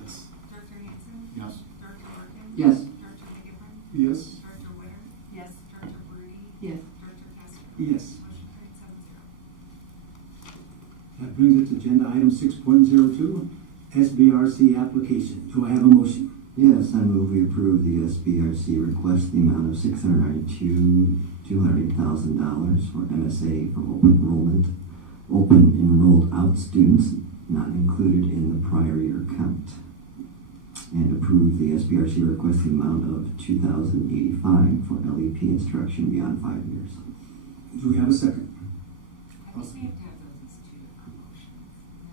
Yes. Director Hanson? Yes. Director Larkin? Yes. Director McGivern? Yes. Director Woodard? Yes. Director Castro. Yes. Motion carried 7-0. That brings us to agenda item 6.02, SBRC application. Do I have a motion? Yes, I move we approve the SBRC request in the amount of $692,208,000 for MSA for open enrolled out students not included in the prior year count. And approve the SBRC request in the amount of $2,085 for LEP instruction beyond 5 years. Do we have a second? I think we have to have those as two motions.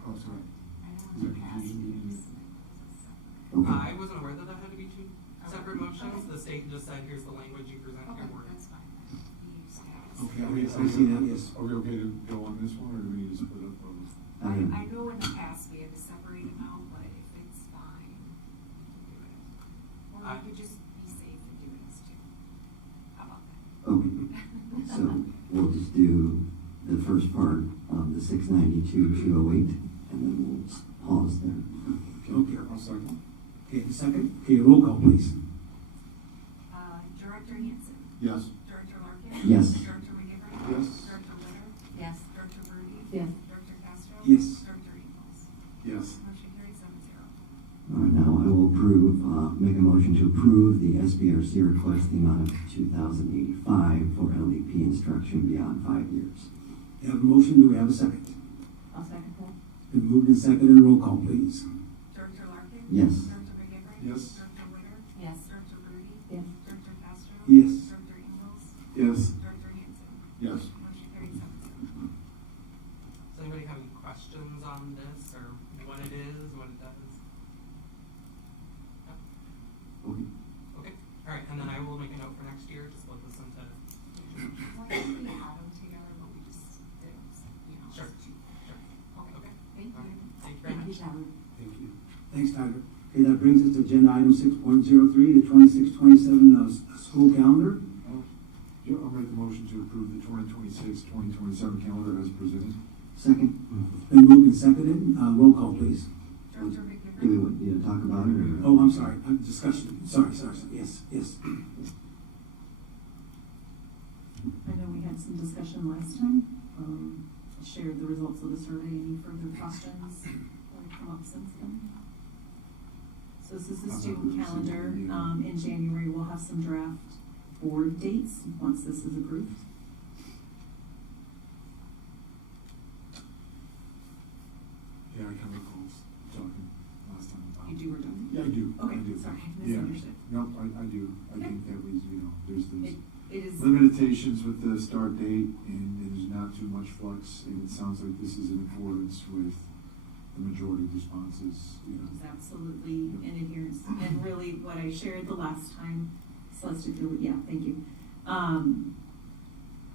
Oh, sorry. I know Is in there the past confusion? we just like those as separate. Okay. I wasn't aware that that had to be two separate motions. The state just said, here's the language you present Okay, your word. that's fine. We used to have. Okay, I see that, yes. Are we okay to go on this one, or do we need to split up those? I know in the past we had to separate them out, but if it's fine, we can do it. Or we could just be safe and do it as two. How about that? Okay, so we'll just do the first part of the 692,208, and then we'll pause there. Okay. I'll second. Okay, the second. Okay, roll call, please. Director Hanson. Yes. Director Larkin. Yes. Director McGivern. Yes. Director Witter. Yes. Director Brody. Yes. Director Castro. Yes. Director Ingles. Yes. Motion carried 7-0. All right, now I will make a motion to approve the SBRC request in the amount of $2,085 for LEP instruction beyond 5 years. You have a motion, do we have a second? I'll second that. Been moved and seconded, roll call, please. Director Larkin. Yes. Director McGivern. Yes. Director Witter. Yes. Director Brody. Yes. Director Castro. Yes. Director Ingles. Yes. Director Hanson. Yes. Motion carried 7-0. Does anybody have any questions on this or what it is, what it does? No? Okay. Okay. All right, and then I will make a note for next year to split this into. Why don't we add them together, but we just did them, Sure. as two? Sure. Okay. Thank All right. you. Thank you very Thank you, much. Tyler. Thank you. Thanks, Tyler. Okay, that brings us to agenda item 6.03, the 26-27 school calendar. Yeah, I'll make the motion to approve the 2026-2027 calendar as presented. Second. Been moved and seconded, roll call, please. Director Do we McGivern. want you to talk about it, or? Oh, I'm sorry, discussion, sorry, yes. I know we had some discussion last time, shared the results of the survey. Any further questions that have come up since then? So this is the student calendar. In January, we'll have some draft board dates once this is approved. Yeah, I kind of recall talking last time about. You do or don't? Yeah, I do. Okay, I do. sorry, I Yeah. misunderstood. No, I do. I Okay. think that was, there's those It is. limitations with the start date, and there's not too much flux, and it sounds like this is in accordance with the majority of responses, It's absolutely in adherence, and really what I shared the last time, Celeste, if you'll, yeah, thank you.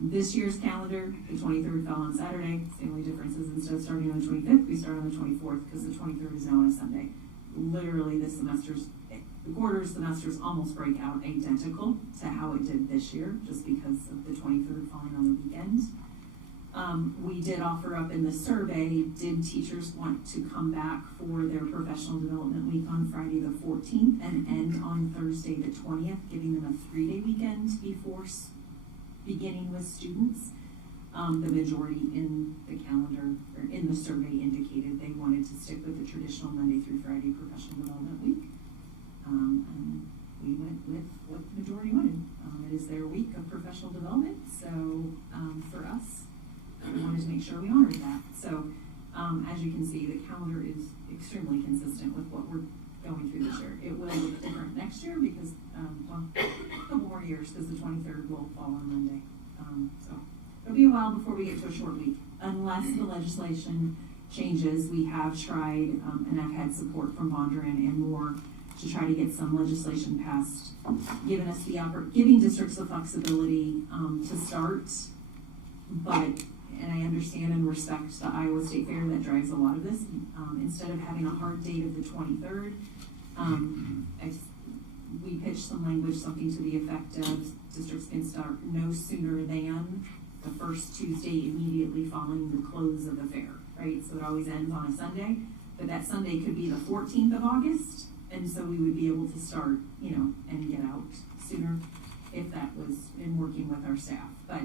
This year's calendar, the 23rd fell on Saturday. The only difference is instead of starting on the 25th, we start on the 24th because the 23rd is now on a Sunday. Literally, the quarter semesters almost break out identical to how it did this year, just because of the 23rd falling on the weekend. We did offer up in the survey, did teachers want to come back for their professional development week on Friday the 14th and end on Thursday the 20th, giving them a 3-day weekend before beginning with students. The majority in the calendar, or in the survey, indicated they wanted to stick with the traditional Monday through Friday professional development week. And we went with what the majority wanted. It is their week of professional development, so for us, we wanted to make sure we honored that. So as you can see, the calendar is extremely consistent with what we're going through this year. It will look different next year because, well, a couple more years because the 23rd will fall on Monday. So it'll be a while before we get to a short week. Unless the legislation changes, we have tried, and I've had support from Bondurant and more to try to get some legislation passed, giving districts the flexibility to start. But, and I understand and respect the Iowa State Fair that drives a lot of this. Instead of having a hard date of the 23rd, we pitched some language, something to the effect of districts can start no sooner than the first Tuesday immediately following the close of the fair, right? So it always ends on a Sunday, but that Sunday could be the 14th of August, and so we would be able to start, and get out sooner. if that was in working with our staff. But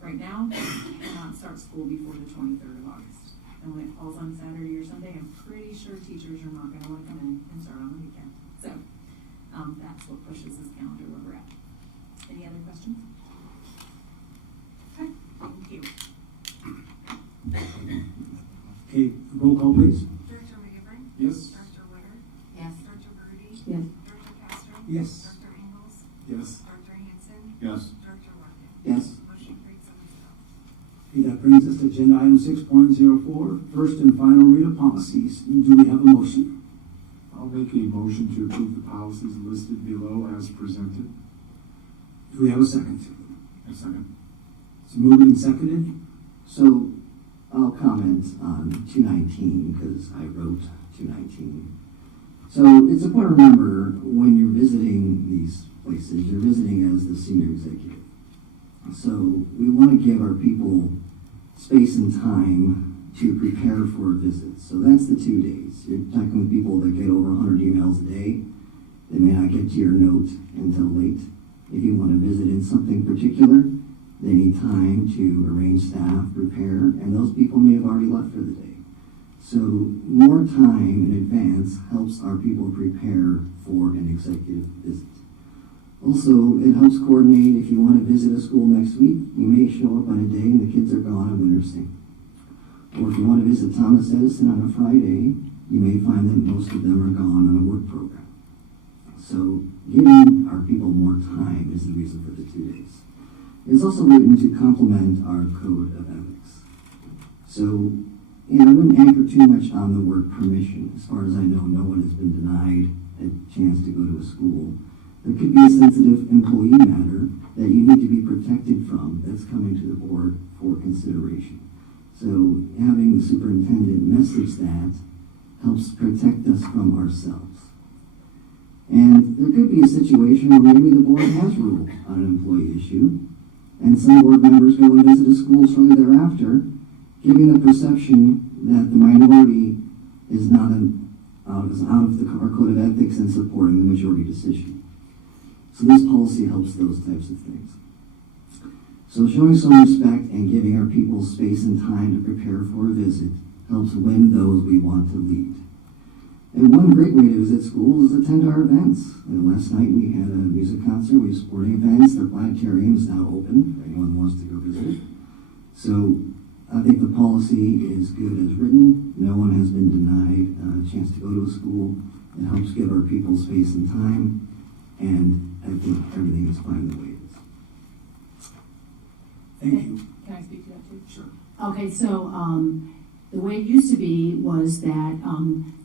right now, we cannot start school before the 23rd of August. And when it falls on Saturday or Sunday, I'm pretty sure teachers are not going to want to come in and start on the weekend. So that's what pushes this calendar where we're at. Any other questions? Okay, thank you. Okay, roll call please. Director McGivern? Yes. Director Witter? Yes. Director Birdie? Yes. Director Castro? Yes. Director Ingles? Yes. Director Hanson? Yes. Director Larkin? Yes. Motion carried 7-0. Okay, that brings us to agenda item 6.04, first and final read of policies. Do we have a motion? I'll make a motion to approve the policies listed below as presented. Do we have a second? A second. It's moved and seconded. So I'll comment on 219 because I wrote 219. So it's important to remember when you're visiting these places, you're visiting as the senior executive. So we want to give our people space and time to prepare for a visit. So that's the 2 days. You're talking with people that get over 100 emails a day. They may not get to your note until late. If you want to visit in something particular, they need time to arrange staff, prepare, and those people may have already left for the day. So more time in advance helps our people prepare for an executive visit. Also, it helps coordinate if you want to visit a school next week. You may show up on a day and the kids are gone on Wintersing. Or if you want to visit Thomas Edison on a Friday, you may find that most of them are gone on a work program. So giving our people more time is the reason for the 2 days. It's also written to complement our code of ethics. So, I wouldn't anchor too much on the word permission. As far as I know, no one has been denied a chance to go to a school. There could be a sensitive employee matter that you need to be protected from that's coming to the board for consideration. So having the superintendent message that helps protect us from ourselves. And there could be a situation where maybe the board has ruled on an employee issue, and some board members go and visit a school shortly thereafter, giving the perception that the minority is not out of our code of ethics and supporting the majority decision. So this policy helps those types of things. So showing some respect and giving our people space and time to prepare for a visit helps win those we want to lead. And one great way to visit schools is attend our events. Last night we had a music concert, we have sporting events, the planetarium is now open if anyone wants to go visit. So I think the policy is good as written. No one has been denied a chance to go to a school. It helps give our people space and time, and I think everything is fine the way it is. Thank you. Can I speak to that too? Sure. Okay, so the way it used to be was that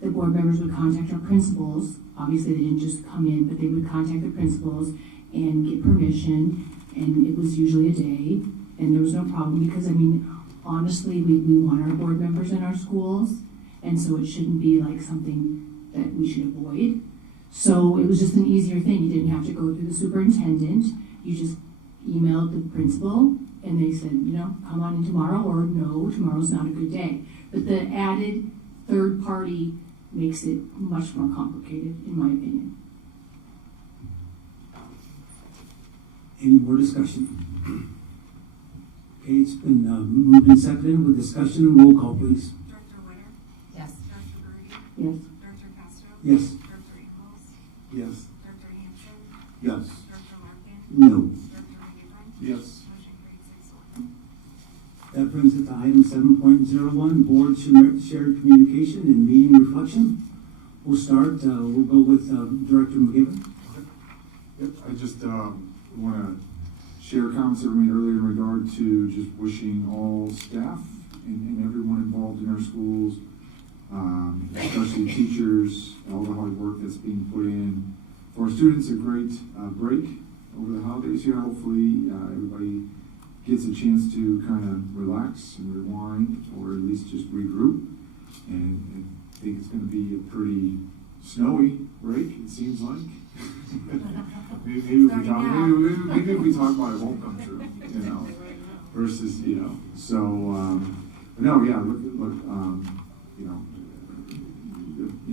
the board members would contact our principals. Obviously, they didn't just come in, but they would contact the principals and get permission, and it was usually a day, and there was no problem because, I mean, honestly, we want our board members in our schools, and so it shouldn't be like something that we should avoid. So it was just an easier thing. You didn't have to go through the superintendent. You just emailed the principal, and they said, come on in tomorrow, or no, tomorrow's not a good day. But the added third party makes it much more complicated, in my opinion. Any more discussion? Okay, it's been moved and seconded with discussion. Roll call, please. Director Witter? Yes. Director Birdie? Yes. Director Castro? Yes. Director Ingles? Yes. Director Hanson? Yes. Director Larkin? No. Director McGivern? Yes. Motion carried 6-1. That brings it to item 7.01, board shared communication and meeting reflection. We'll start, we'll go with Director McGivern. Yep, I just want to share comments that were made earlier in regard to just wishing all staff and everyone involved in our schools, especially teachers, all the hard work that's being put in. For our students, a great break over the holidays here. Hopefully everybody gets a chance to kind of relax and rewind, or at least just regroup. And I think it's going to be a pretty snowy break, it seems like. maybe if we talk about it, won't come true, versus, so, but no, yeah, look,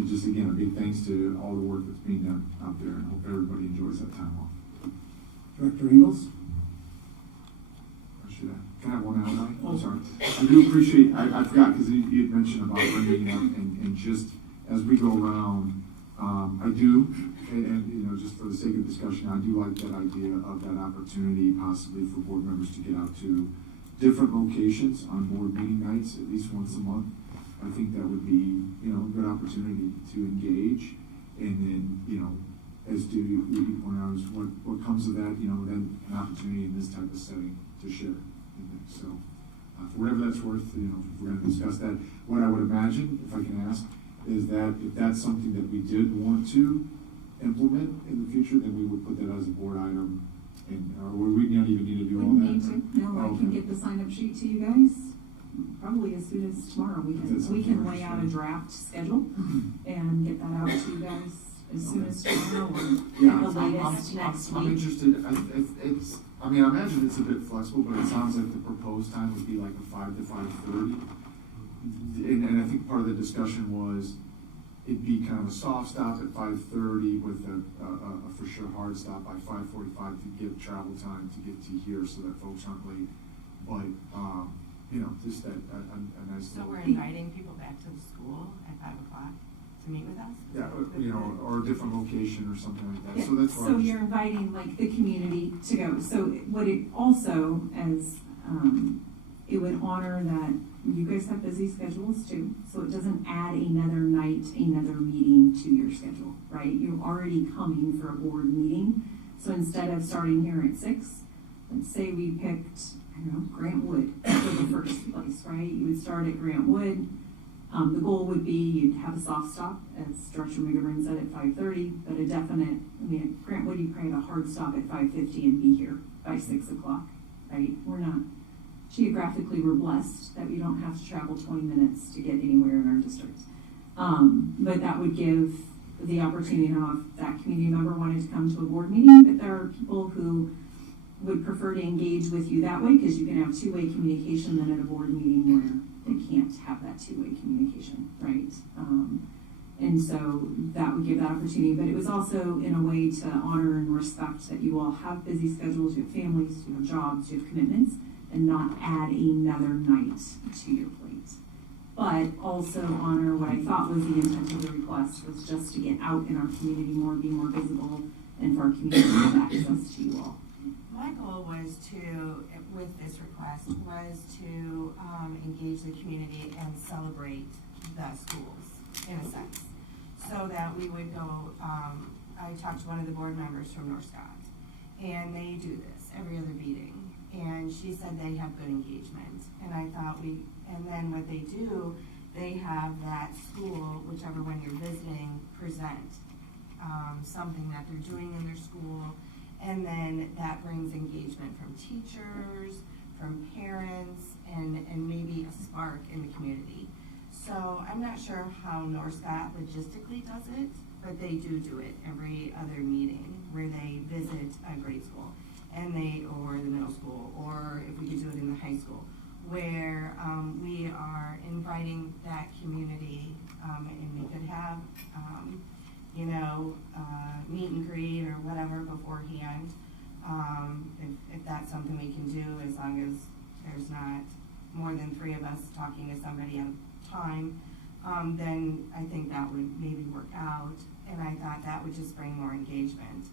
just again, a big thanks to all the work that's being done out there, and hope everybody enjoys that time off. Director Ingles? Or should I? Can I have one out? I'm sorry. I do appreciate, I forgot, because you had mentioned about bringing it up, and just as we go around, I do, and you know, just for the sake of discussion, I do like that idea of that opportunity possibly for board members to get out to different locations on board meeting nights, at least once a month. I think that would be, you know, a good opportunity to engage, and then, you know, as you point out, is what comes of that, you know, then an opportunity in this type of setting to share. So, for whatever that's worth, you know, if we're going to discuss that, what I would imagine, if I can ask, is that if that's something that we did want to implement in the future, then we would put that as a board item, and or we not even need to do all We that. need to. No, I can get the sign-up sheet to you guys probably as soon as tomorrow. We can lay out a draft schedule and get that out to you guys as soon as tomorrow or Yeah, at the latest next I'm week. interested. I mean, I imagine it's a bit flexible, but it sounds like the proposed time would be like a 5 to 5:30. And I think part of the discussion was it'd be kind of a soft stop at 5:30 with a for sure hard stop by 5:45 to give travel time to get to here so that folks aren't late. But you know, just that a nice. So we're inviting people back to the school at 5 o'clock to meet with us? Yeah, you know, or a different location or something like that. Yeah, So that's why. so you're inviting like the community to go. So what it also as it would honor that you guys have busy schedules too. So it doesn't add another night, another meeting to your schedule, right? You're already coming for a board meeting. So instead of starting here at 6, let's say we picked, I don't know, Grant Wood for the first place, right? You would start at Grant Wood. The goal would be you'd have a soft stop, as Director McGovern said, at 5:30, but a definite, I mean, at Grant Wood, you probably have a hard stop at 5:50 and be here by 6 o'clock, right? We're not, geographically, we're blessed that we don't have to travel 20 minutes to get anywhere in our district. But that would give the opportunity now if that community member wanted to come to a board meeting, that there are people who would prefer to engage with you that way, because you can have two-way communication than at a board meeting where they can't have that two-way communication, right? And so that would give that opportunity, but it was also in a way to honor and respect that you all have busy schedules, you have families, you have jobs, you have commitments, and not add another night to your plate. But also honor what I thought was the intent of the request, was just to get out in our community more, be more visible, and for our community to have access to you all. My goal was to, with this request, was to engage the community and celebrate the schools, in a sense. So that we would go, I talked to one of the board members from North Scott, and they do this every other meeting. And she said they have good engagement. And I thought and then what they do, they have that school, whichever one you're visiting, present something that they're doing in their school. And then that brings engagement from teachers, from parents, and maybe a spark in the community. So I'm not sure how North Scott logistically does it, but they do it every other meeting where they visit a grade school or the middle school, or if we could do it in the high school, where we are inviting that community, and we could have meet and greet or whatever beforehand. If that's something we can do, as long as there's not more than 3 of us talking to somebody at a time, then I think that would maybe work out. And I thought that would just bring more engagement.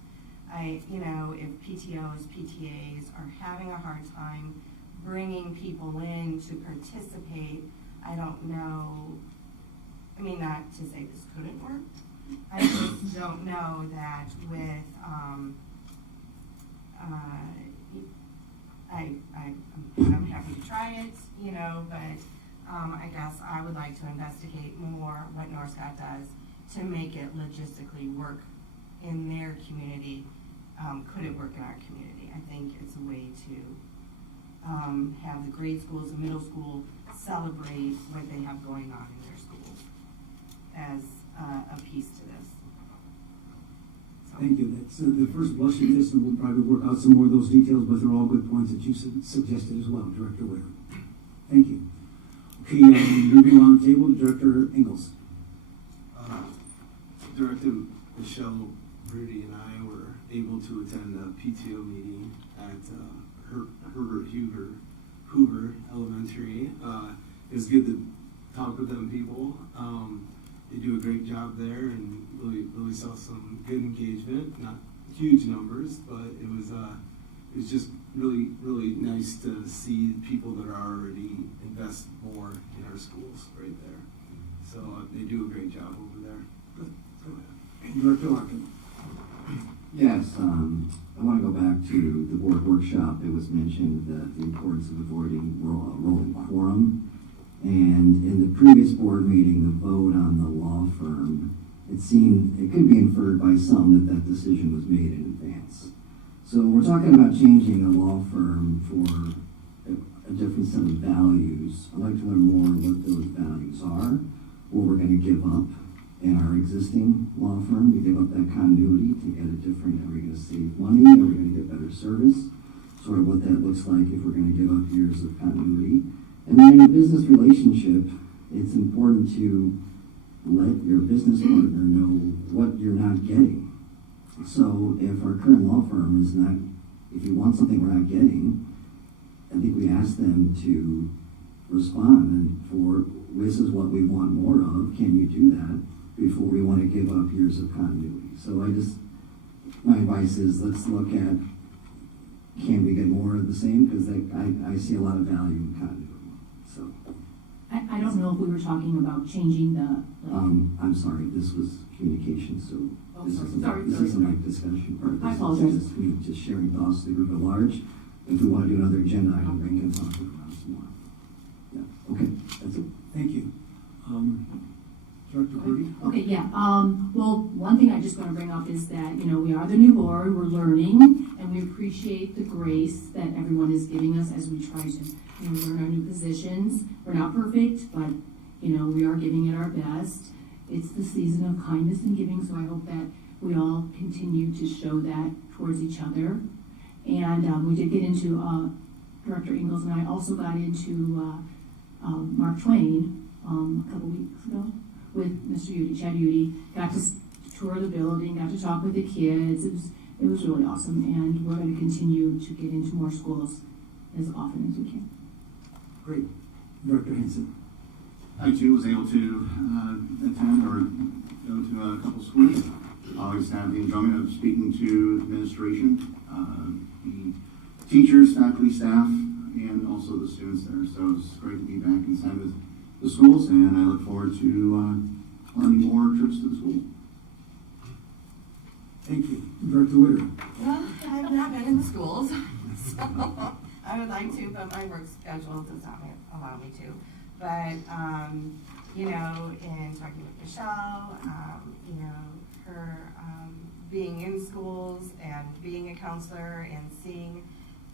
If PTOs, PTAs are having a hard time bringing people in to participate, I don't know. I mean, not to say this couldn't work. I just don't know that with, I'm happy to try it, but I guess I would like to investigate more what North Scott does to make it logistically work in their community. Could it work in our community? I think it's a way to have the grade schools and middle school celebrate what they have going on in their schools as a piece to this. So. Thank you. That's the first blush of this, and we'll probably work out some more of those details, but they're all good points that you suggested as well, Director Ware. Thank you. Okay, moving along the table, Director Ingles. Director Michelle Rudy and I were able to attend a PTO meeting at Herbert Hoover Elementary. It's good to talk with them people. They do a great job there, and really saw some good engagement. Not huge numbers, but it was just really nice to see people that are already invest more in our schools right there. So they do a great job over there. Director Larkin. Yes, I want to go back to the board workshop. It was mentioned that the importance of avoiding rolling quorum. And in the previous board meeting, the vote on the law firm, it could be inferred by some that decision was made in advance. So we're talking about changing a law firm for a different set of values. I'd like to learn more what those values are, what we're going to give up in our existing law firm, to give up that continuity to get a different, are we going to save money, are we going to get better service, sort of what that looks like if we're going to give up years of continuity. And then in a business relationship, it's important to let your business partner know what you're not getting. So if our current law firm is not, if you want something we're not getting, I think we ask them to respond and for, this is what we want more of, can you do that, before we want to give up years of continuity. So my advice is, let's look at, can we get more of the same? Because I see a lot of value in continuity. So, I don't know if we were talking about changing the. I'm sorry, this was communication, so this isn't like discussion part. I apologize. This is just me just sharing thoughts to the group at large. If we want to do another agenda item, we can talk about it some more. Yeah, okay, that's it. Thank you. Director Purdy? Okay, yeah. Well, one thing I just want to bring up is that, we are the new board, we're learning, and we appreciate the grace that everyone is giving us as we try to learn our new positions. We're not perfect, but, we are giving it our best. It's the season of kindness and giving, so I hope that we all continue to show that towards each other. And we did get into, Director Ingalls and I also got into Mark Twain a couple weeks ago with Mr. Udy, Chad Udy. Got to tour the building, got to talk with the kids. It was really awesome, and we're going to continue to get into more schools as often as we can. Great. Director Hanson. I too was able to attend or go to a couple schools. I always have the enjoyment of speaking to administration, the teachers, faculty, staff, and also the students there. So it's great to be back inside with the schools, and I look forward to planning more trips to the school. Thank you. Director Witter. Well, I've not been in the schools, so I would like to, but my work schedule does not allow me to. But, in talking with Michelle, her being in schools and being a counselor and seeing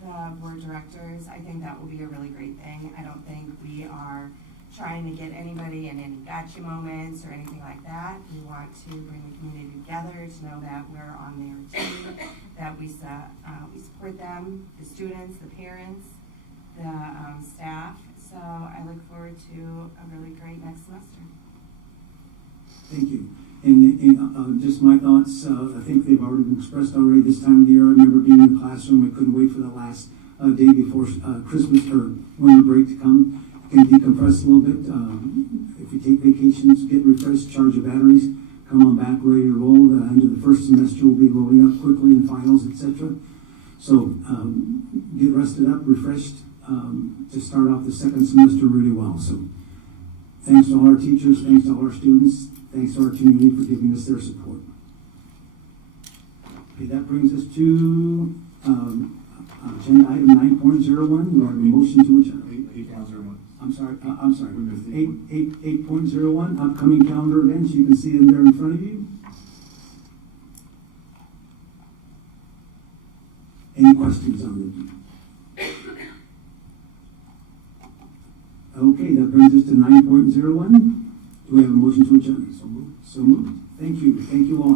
the board directors, I think that will be a really great thing. I don't think we are trying to get anybody in any gotcha moments or anything like that. We want to bring the community together to know that we're on their team, that we support them, the students, the parents, the staff. So I look forward to a really great next semester. Thank you. And just my thoughts, I think they've already been expressed already this time of the year. I remember being in the classroom. I couldn't wait for the last day before Christmas or winter break to come. You can decompress a little bit. If you take vacations, get refreshed, charge your batteries, come on back ready to roll. The end of the first semester will be rolling up quickly in finals, etc. So get rested up, refreshed to start off the second semester really well. So thanks to all our teachers, thanks to all our students, thanks to our community for giving us their support. Okay, that brings us to agenda item 9.01. We have a motion to adjourn. 8.01. I'm sorry. 8.01, upcoming calendar events. You can see them there in front of you. Any questions on them? Okay, that brings us to 9.01. Do we have a motion to adjourn? So moved. Thank you. Thank you all.